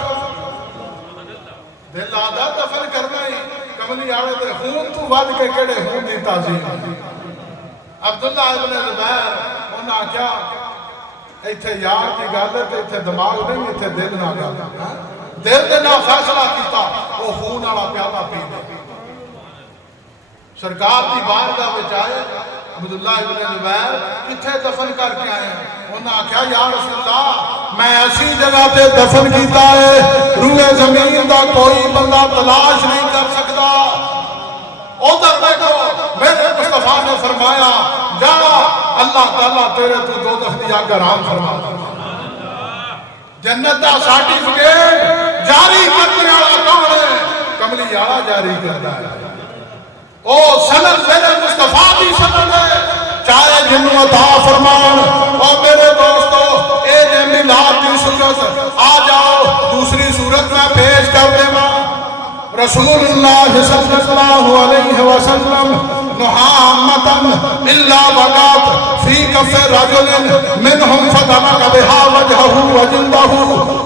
دل آخدا دفن کرنا ہی کملی آڑے تے خون تو ود کے کڑے خون دی تعظیم عبداللہ ابن زبیر انہاں کیا ایتھے یار کی گل ہے تے ایتھے دماغ نہیں ایتھے دل نہ گل دل دے نہ فیصلہ کیتا وہ خون والا پیالہ پی دے سرکار دی بارگاہ وچ آئے عبداللہ ابن زبیر کتھے دفن کر کے آئے انہاں کہا یا رسول اللہ میں ایسی جگہ تے دفن کیتا ہے روئے زمین دا کوئی بندہ تلاش نہیں کر سکتا ادھر دیکھو میرے مصطفیٰ نے فرمایا جا اللہ تعالیٰ تیرے تو دوزخ دی آگ حرام فرما جنت دا سرٹیفکیٹ جاری کرنے والا کون ہے کملی والا جاری کرتا ہے او سند میرے مصطفیٰ دی سند ہے چاہے جنوں عطا فرمان او میرے دوستو اے جے میلاد دی صورت آ جاؤ دوسری صورت میں پیش کر دے ماں رسول اللہ صلی اللہ علیہ وسلم نحامتاً الا وقات فی کف رجل منہم فتمک بہا وجہہ وجلدہ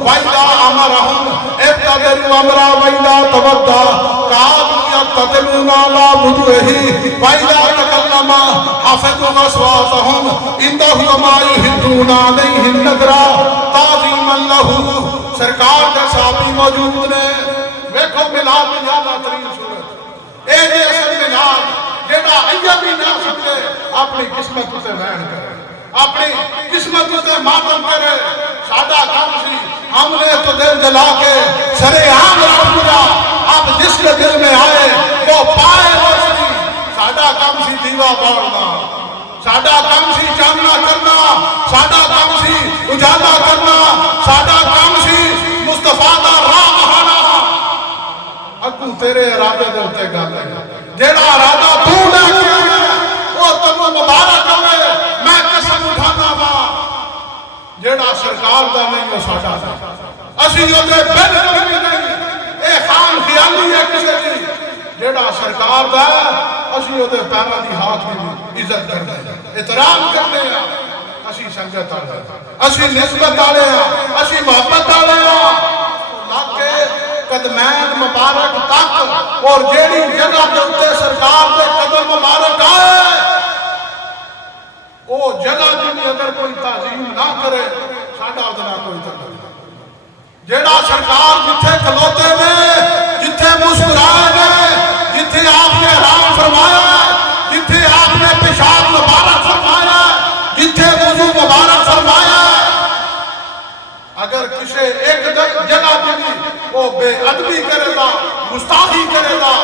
وَإِذَا أَمَرَهُمْ ابتدروا امرا وَإِذَا تَوَدَّى قَابُوا يَقْتَدِلُونَ عَلَى وُجُوهِهِ وَإِذَا تَكَلَّمَ حَفِظُوا أَصْوَاتَهُمْ عِنْدَهُ وَمَا يُحِدُّونَ عَلَيْهِ النَّذْرَ تَعْظِيمًا لَهُ سرکار کے صحابی موجود نے ویکھو میلاد میں زیادہ ترین صورت اے جے اصل میلاد جیڑا ایہ بھی نہ سکتے اپنی قسمت سے وین کرے اپنی قسمت سے ماتم کرے سادہ کام سی ہم نے تو دل جلا کے سرے عام رکھ دیا اب جس کے دل میں آئے وہ پائے روشنی سادہ کام سی دیوا بارنا سادہ کام سی چاندنا کرنا سادہ کام سی اجالا کرنا سادہ کام سی مصطفیٰ دا راہ بہانا اکو تیرے ارادے دے ہوتے گا جیڑا ارادہ تو نہ کیا ہے وہ تمہیں مبارک ہوئے میں قسم اٹھانا با جیڑا سرکار دا نہیں وہ ساڑا دا اسی ہوتے بین کبھی نہیں اے خان خیالی ہے کسے دی جیڑا سرکار دا اسی ہوتے پیرا دی ہاتھ میں عزت کر دے احترام کر دے اسی سنگت آلے اسی نسبت آلے اسی محبت آلے اللہ کے قدمین مبارک تک اور جیڑی جگہ جلتے سرکار دے قدم مبارک آئے وہ جگہ جنہی اگر کوئی تعظیم نہ کرے ساڑھا ادنا کوئی تعظیم جیڑا سرکار جتھے کھلوتے میں جتھے مسکرائے میں جتھے آپ نے حرام فرمایا جتھے آپ نے پیشاب مبارک فرمایا جتھے وضو مبارک فرمایا اگر کسے ایک جگہ بھی وہ بے ادبی کرے گا گستاخی کرے گا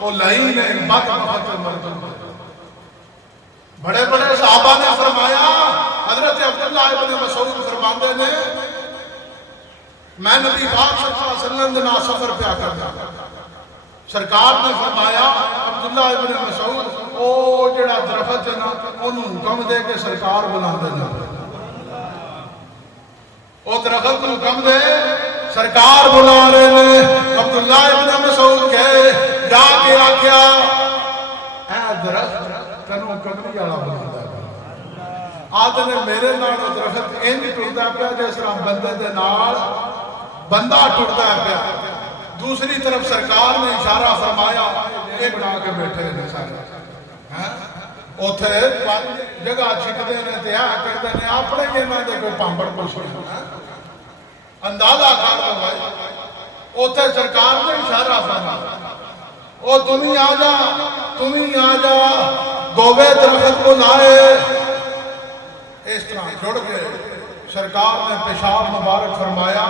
وہ لعین ہے بد محبت مردم بڑے بڑے صحابہ نے فرمایا حضرت عبداللہ ابن مسعود فرماندے نے میں نبی پاک صلی اللہ علیہ وسلم دنا سفر پہ آکر جا سرکار نے فرمایا عبداللہ ابن مسعود او جڑا درخت جنا انہوں حکم دے کے سرکار بنا دینا او درخت کو حکم دے سرکار بنا رہے نے عبداللہ ابن مسعود کہے جا کے آکیا اے درخت تنوں کمری آلا بنا دا آدھے نے میرے ناڑو درخت انج ٹوٹا پیا جس طرح بندے دے ناڑ بندہ ٹوٹا پیا دوسری طرف سرکار نے اشارہ فرمایا یہ بنا کے بیٹھے ہیں سارے اوتھے جگہ چھکدے نے تیا کردے نے اپنے یہ نہ دے کوئی پامبڑ کچھ نہیں اندازہ کر لو بھائی اوتھے سرکار نے اشارہ فرمایا او تمہیں آ جا دوبے درخت کو لائے اس طرح جڑ گئے سرکار نے پیشاب مبارک فرمایا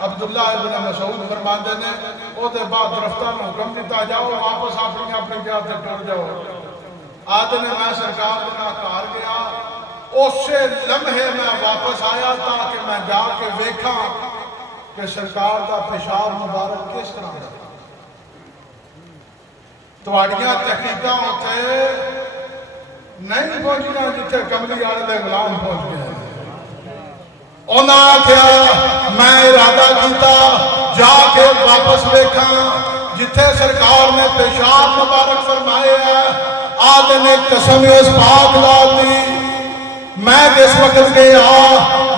عبداللہ ابن مسعود فرماندے نے او دے بعد درختہ نے حکم دیتا جاؤ واپس اپنی جگہ سے ٹر جاؤ آدھے نے میں سرکار دنا کار گیا اسے لمحے میں واپس آیا تاکہ میں جا کے ویکھا کہ سرکار دا پیشاب مبارک کس طرح دا تواڑیاں تحقیقہ ہوتے نہیں پہنچنا جتھے کملی آنے دے غلام پہنچ گئے انہاں کیا میں ارادہ کیتا جا کے واپس ویکھا جتھے سرکار نے پیشاب مبارک فرمائے ہیں، آدھے نے قسم اس پاک ذات دی میں جس وقت گیا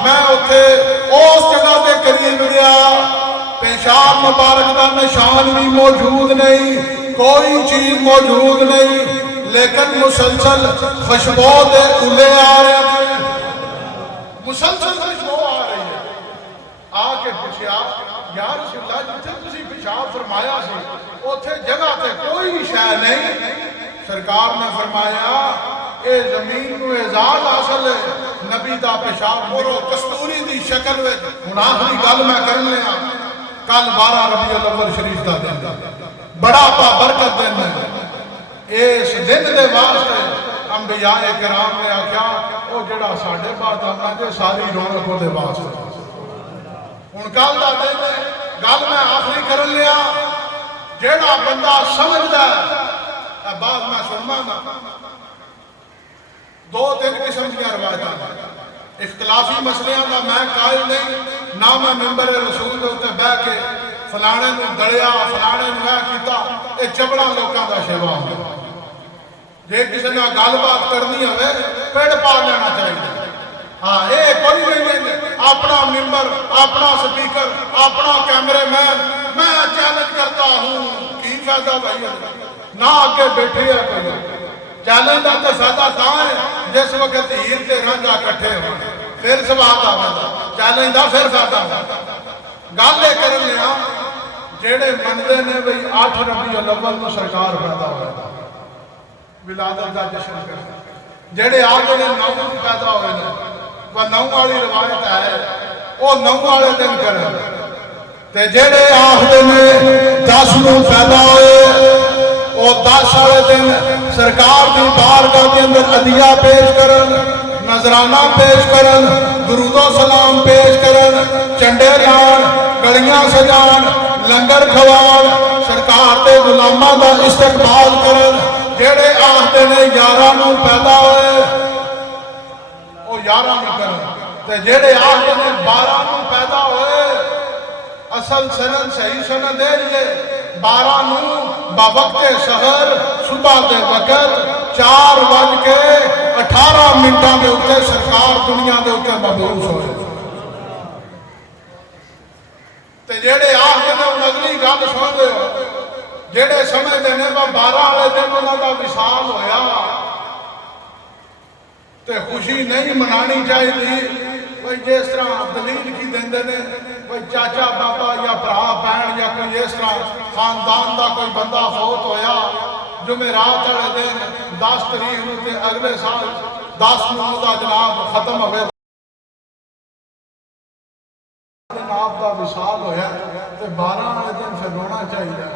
میں اتھے اس جگہ کے قریب گیا، پیشاب مبارک کا نشان بھی موجود نہیں، کوئی چیز موجود نہیں، لیکن مسلسل خوشبو دے اولے آ رہے ہیں، مسلسل خوشبو آ رہی ہے۔ آ کے پوچھیا یا رسول اللہ جتھے تسی پیشاب فرمایا سی اتھے جگہ تے کوئی شے نہیں، سرکار نے فرمایا اے زمین نو اعزاز حاصل ہے نبی دا پیشاب اور کستوری دی شکل وچ۔ ہن آخری گل میں کرن لیا، کل 12 ربیع الاول شریف دا دن بڑا بابرکت دن ہے، اس دن دے واسطے انبیاء کرام نے آکھیا او جڑا ساڈے بعد آنا جے ساری رونق دے واسطے۔ ہن کل دا دن گل میں آخری کرن لیا، جڑا بندہ سمجھدا ہے بعد میں سننا نا، دو تین قسم کی روایتاں اختلافی مسئلیاں دا میں قائل نہیں، نہ میں ممبر رسول دے اوتے بیٹھ کے فلانے نو دڑیا فلانے نو اے کیتا، اے چبڑا لوکاں دا شیوا ہوندا، جے کسی نے گل بات کرنی ہوئے پیڑ پا لینا چاہیے۔ ہاں اے کوئی نہیں، اپنا ممبر اپنا سپیکر اپنا کیمرے مین، میں چیلنج کرتا ہوں، کی فائدہ بھائی نہ آگے بیٹھے ہے کوئی چیلنج دا تے فائدہ تاں ہے جس وقت ہیر تے رنگا کٹھے ہو پھر سوال آتا چیلنج دا پھر فائدہ گل یہ کرن لیا جڑے منگتے نے بھئی 8 ربیع الاول نو سرکار پیدا ہوا ولادت دا جشن کرتے، جڑے آگے نے 9 نو پیدا ہوئے نے وہ 9 والی روایت ہے وہ 9 والے دن کریں، تے جڑے آخر نے 10 نو پیدا ہوئے وہ 10 والے دن سرکار دی بارگاہ کے اندر عدیہ پیش کرن، نذرانہ پیش کرن، درود و سلام پیش کرن، چنڈے لان، گلیاں سجان، لنگر کھوان، سرکار دے غلاماں دا استقبال کرن۔ جڑے آخدے نے 11 نو پیدا ہوئے وہ 11 نو کرن، تے جڑے آخدے نے 12 نو پیدا ہوئے اصل سند صحیح سند ہے یہ 12 نو باوقت سحر صبح دے وقت 4:18 منٹاں دے اوتے سرکار دنیا دے اوتے مبعوث ہوئے، تے جڑے آخدے نے ہن اگلی گل سن دے جڑے سمجھدے نے 12 والے دن انہاں دا وصال ہویا تے خوشی نہیں منانی چاہیے، کوئی جس طرح دلیل کی دیندے نے کوئی چاچا بابا یا بھرا بہن یا کوئی اس طرح خاندان دا کوئی بندہ فوت ہویا جمعرات والے دن 10 تاریخ نو تے اگلے سال 10 نو دا جناب ختم ہوئے جناب دا وصال ہویا تے 12 والے دن پھر رونا چاہیے،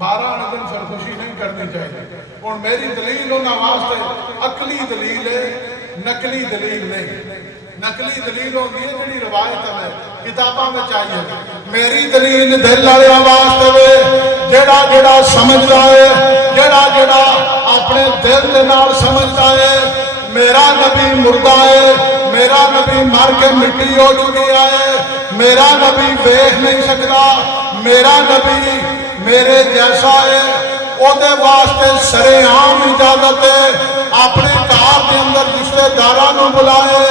12 والے دن پھر خوشی نہیں کرنی چاہیے۔ اور میری دلیل انہاں واسطے عقلی دلیل ہے، نقلی دلیل نہیں۔ نقلی دلیل ہوندی ہے جڑی روایت ہے کتاباں میں چاہیے، میری دلیل دل والیاں واسطے جڑا جڑا سمجھدا ہے، جڑا جڑا اپنے دل دے نال سمجھدا ہے میرا نبی مردہ ہے، میرا نبی مر کے مٹی ہو چکا ہے، میرا نبی ویکھ نہیں سکتا، میرا نبی میرے جیسا ہے، او دے واسطے سرے عام اجازت ہے اپنے گھر دے اندر رشتہ داراں نوں بلائے،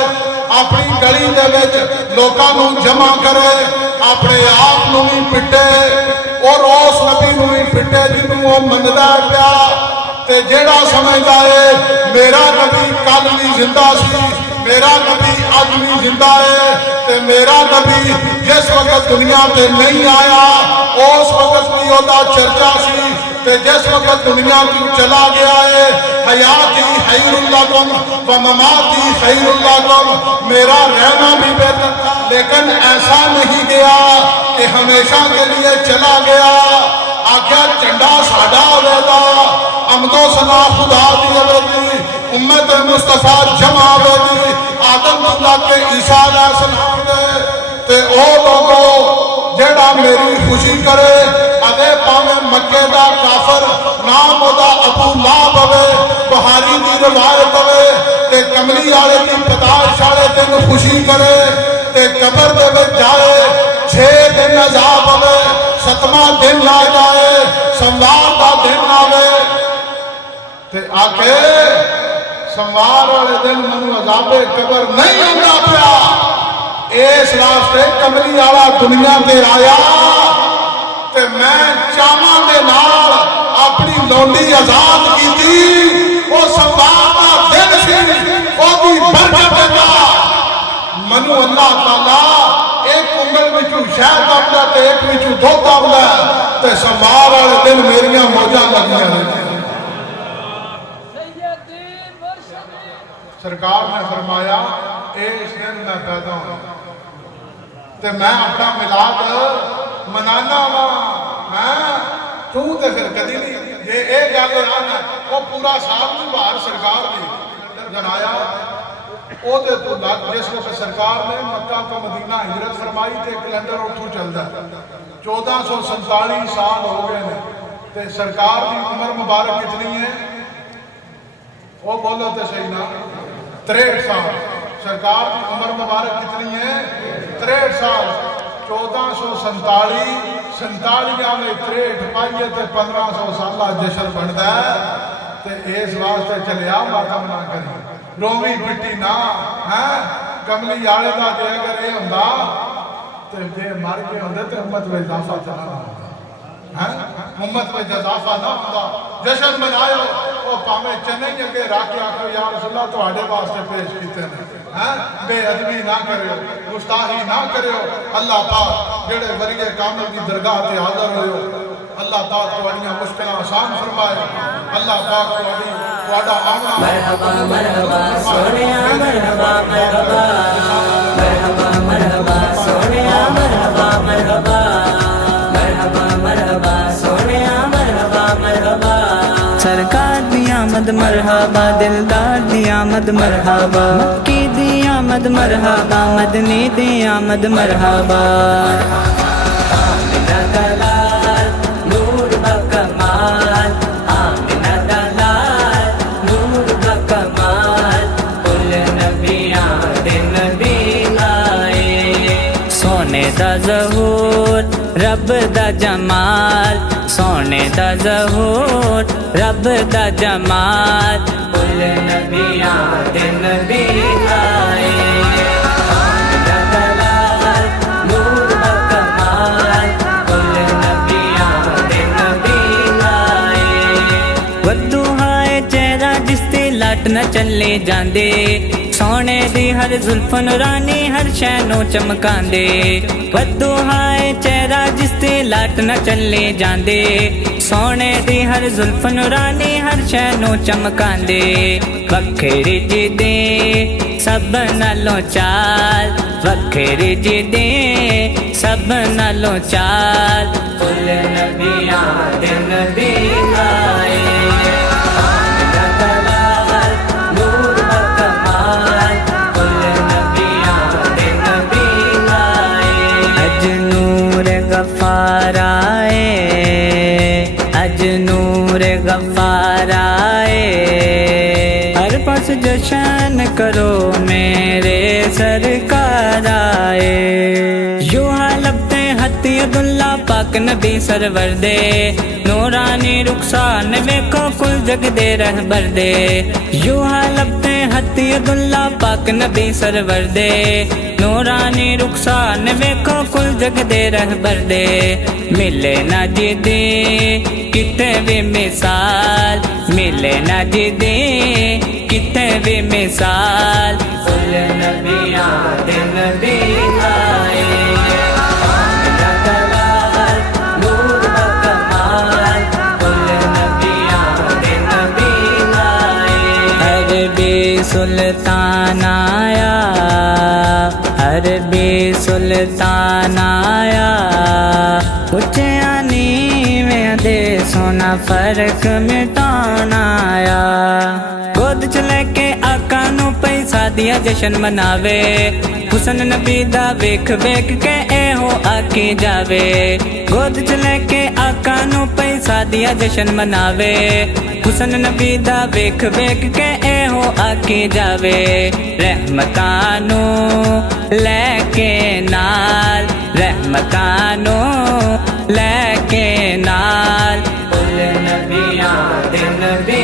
اپنی گلی دے وچ لوکاں نوں جمع کرے، اپنے آپ نوں بھی پٹے اور اس نبی نوں بھی پٹے جنوں وہ مندا پیا، تے جیڑا سمجھدا ہے میرا نبی کل بھی زندہ سی، میرا نبی اج بھی زندہ ہے، تے میرا نبی جس وقت دنیا تے نہیں آیا اس وقت بھی اودا چرچا سی، تے جس وقت دنیا کو چلا گیا ہے حیاتی خیر لکم و مماتی خیر لکم، میرا رہنا بھی بہتر تھا لیکن ایسا نہیں گیا کہ ہمیشہ کے لیے چلا گیا۔ آکھیا چنڈا ساڈا ہوئے دا حمد و ثنا خدا دی ہوئے دی، امت مصطفیٰ جمع ہوئے دی، آدم اللہ کے عیسیٰ علیہ السلام دے، تے او لوگو جیڑا میری خوشی کرے اگے پاوے مکے دا کافر نام ہودا ابو لہب ہوئے، بہاری دی روایت ہوئے، تے کملی آلے کی پیدائش آلے دن خوشی کرے، تے قبر دے وچ جائے 6 دن عذاب ہوئے 7واں دن آ جائے تے آکے سوار والے دن منو عذاب قبر نہیں ہونا پیا اس واسطے کملی والا دنیا تے آیا تے میں چاواں دے نال اپنی لونڈی آزاد کیتی او سوار دا دن سی او دی برکت دا منو اللہ تعالی ایک انگل وچوں شہد آوندا تے ایک وچوں دودھ آوندا تے سوار والے دن میریاں موجاں لگیاں نے سرکار نے فرمایا اس دن میں پیدا ہوں تے میں اپنا میلاد منانا میں تو تے پھر کدی نہیں جے اے گل آنا وہ پورا سال دی باہر سرکار دی جنایا او تے تو لگ جس وقت سرکار نے مکہ تو مدینہ ہجرت فرمائی تے کیلنڈر اتھوں چلدا 1447 سال ہو گئے نے تے سرکار دی عمر مبارک کتنی ہے وہ بولو تے صحیح نا 63 سال سرکار کی عمر مبارک کتنی ہے 63 سال 1447 میں 63 پائیے تے 1500 سالہ جشن بنتا ہے تے اس واسطے چلیا ماتم نہ کریں رومی پٹی نہ کملی آلے دا جے اگر اے ہوندا تے جے مر کے ہوندے تے امت میں اضافہ چلا امت میں اضافہ نہ ہوتا جشن منایا وہ پاویں چنے جگہ رکھ کے آکھو یا رسول اللہ تواڈے واسطے پیش کیتے ہیں بے ادبی نہ کرو گستاخی نہ کرو اللہ پاک جڑے ولی کامل کی درگاہ تے حاضر ہوئے اللہ پاک تواڈیاں مشکلاں آسان فرمائے اللہ پاک تواڈا آنا مرحبا مرحبا سونیا مرحبا مرحبا مرحبا مرحبا سونیا مرحبا مرحبا مرحبا مرحبا سونیا مرحبا مرحبا سرکار دی آمد مرحبا دلدار دی آمد مرحبا مکی دی آمد مرحبا مدنی دی آمد مرحبا آمنہ دلال نور بکمال آمنہ دلال نور بکمال کل نبیان دے نبی آئے سونے دا ظہور رب دا جمال سونے دا ظہور رب دا جمال کل نبیان دے نبی آئے آمنہ دلال نور بکمال کل نبیان دے نبی آئے ودوہائے چہرہ جس تے لٹ نہ چلے جاندے سونے دی ہر زلف نورانی ہر شے نو چمکاندے ودوہائے چہرہ جس تے لٹ نہ چلے جاندے سونے دی ہر زلف نورانی ہر شے نو چمکاندے وکھری جی دے سب نالوں چال وکھری جی دے سب نالوں چال کل نبیان دے نبی آئے آمنہ دلال نور بکمال کل نبیان دے نبی آئے اج نور غفار آئے اج نور غفار آئے ہر پاس جشن کرو میرے سرکار آئے یوں لبتے حتی عبداللہ پاک نبی سرور دے نورانی رخسان ویکھو کل جگ دے رہبر دے یوں لبتے حتی عبداللہ پاک نبی سرور دے نورانی رخسان ویکھو کل جگ دے رہبر دے ملے نہ جی دے کتے بھی مثال ملے نہ جی دے کتے بھی مثال کل نبیان دے نبی آئے آمنہ دلال نور بکمال کل نبیان دے نبی آئے عربی سلطان آیا عربی سلطان آیا اچھے نیویں دے سونا فرق مٹانا آیا گود چ لے کے آقا نو پیسہ دیا جشن مناوے حسن نبی دا ویکھ ویکھ کے اے ہو آکی جاوے گود چ لے کے آقا نو پیسہ دیا جشن مناوے حسن نبی دا ویکھ ویکھ کے اے ہو آکی جاوے رحمتاں نو لے کے نال رحمتاں نو لے کے نال کل نبیان دے نبی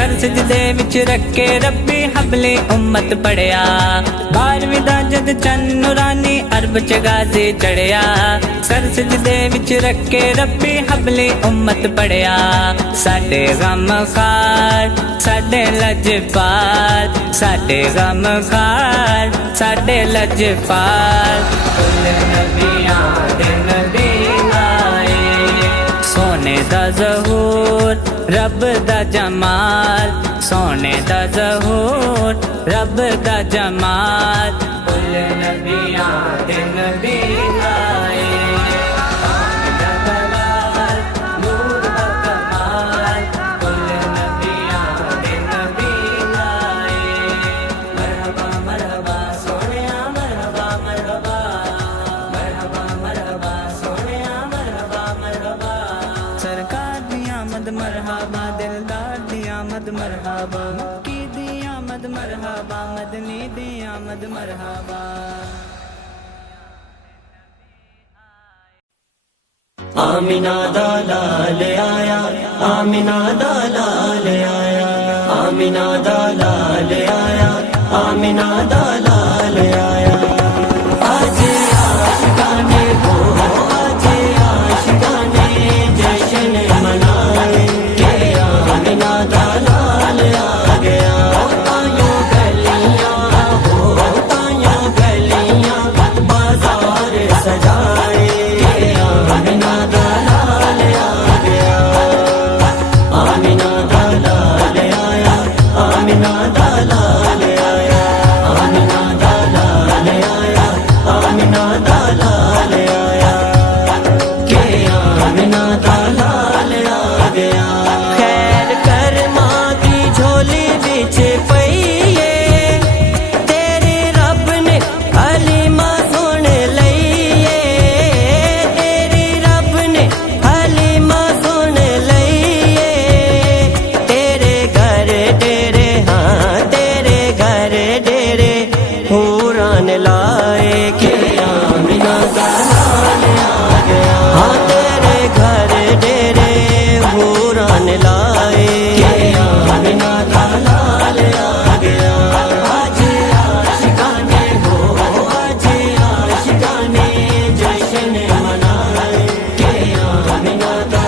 سر سجدے وچ رکھ کے ربی حبل امت پڑھیا 12ویں دا جد چن نورانی عرب چ غازی چڑھیا سر سجدے وچ رکھ کے ربی حبل امت پڑھیا ساڈے غم خار ساڈے لجپال ساڈے غم خار ساڈے لجپال کل نبیاں دے نبی آئے سونے دا ظہور رب دا جمال سونے دا ظہور رب دا جمال کل نبیاں دے نبی آئے نور دا کمال کل نبیاں دے نبی آئے مرحبا مرحبا سونیا مرحبا مرحبا مرحبا مرحبا سونیا مرحبا مرحبا سرکار دی آمد مرحبا دلدار دی آمد مرحبا مکی دی آمد مرحبا مدنی دی آمد مرحبا آمینہ دا لال آیا آمینہ دا لال آیا آمینہ دا لال آیا آمینہ دا لال آیا آج عاشقانے ہو آج عاشقانے جشن منائے کہ آمینہ دا لال آ گیا تائیوں گلیاں ہو تائیوں گلیاں بازار سجائے کہ آمینہ دا لال آ گیا آمینہ دا لال آیا آمینہ دا لال آیا آمینہ دا لال آیا آمینہ دا لال آیا کہ آمینہ دا لال آ گیا خیر کرماں دی جھولی وچ پئیے تیرے رب نے حلیمہ سن لئیے تیرے رب نے حلیمہ سن لئیے تیرے گھر ڈیرے ہاں تیرے گھر ڈیرے حوران لائے کہ آمینہ دا لال آ گیا ہاں تیرے گھر ڈیرے حوران لائے کہ آمینہ دا لال آ گیا آج عاشقانے ہو آج عاشقانے جشن منائے کہ آمینہ دا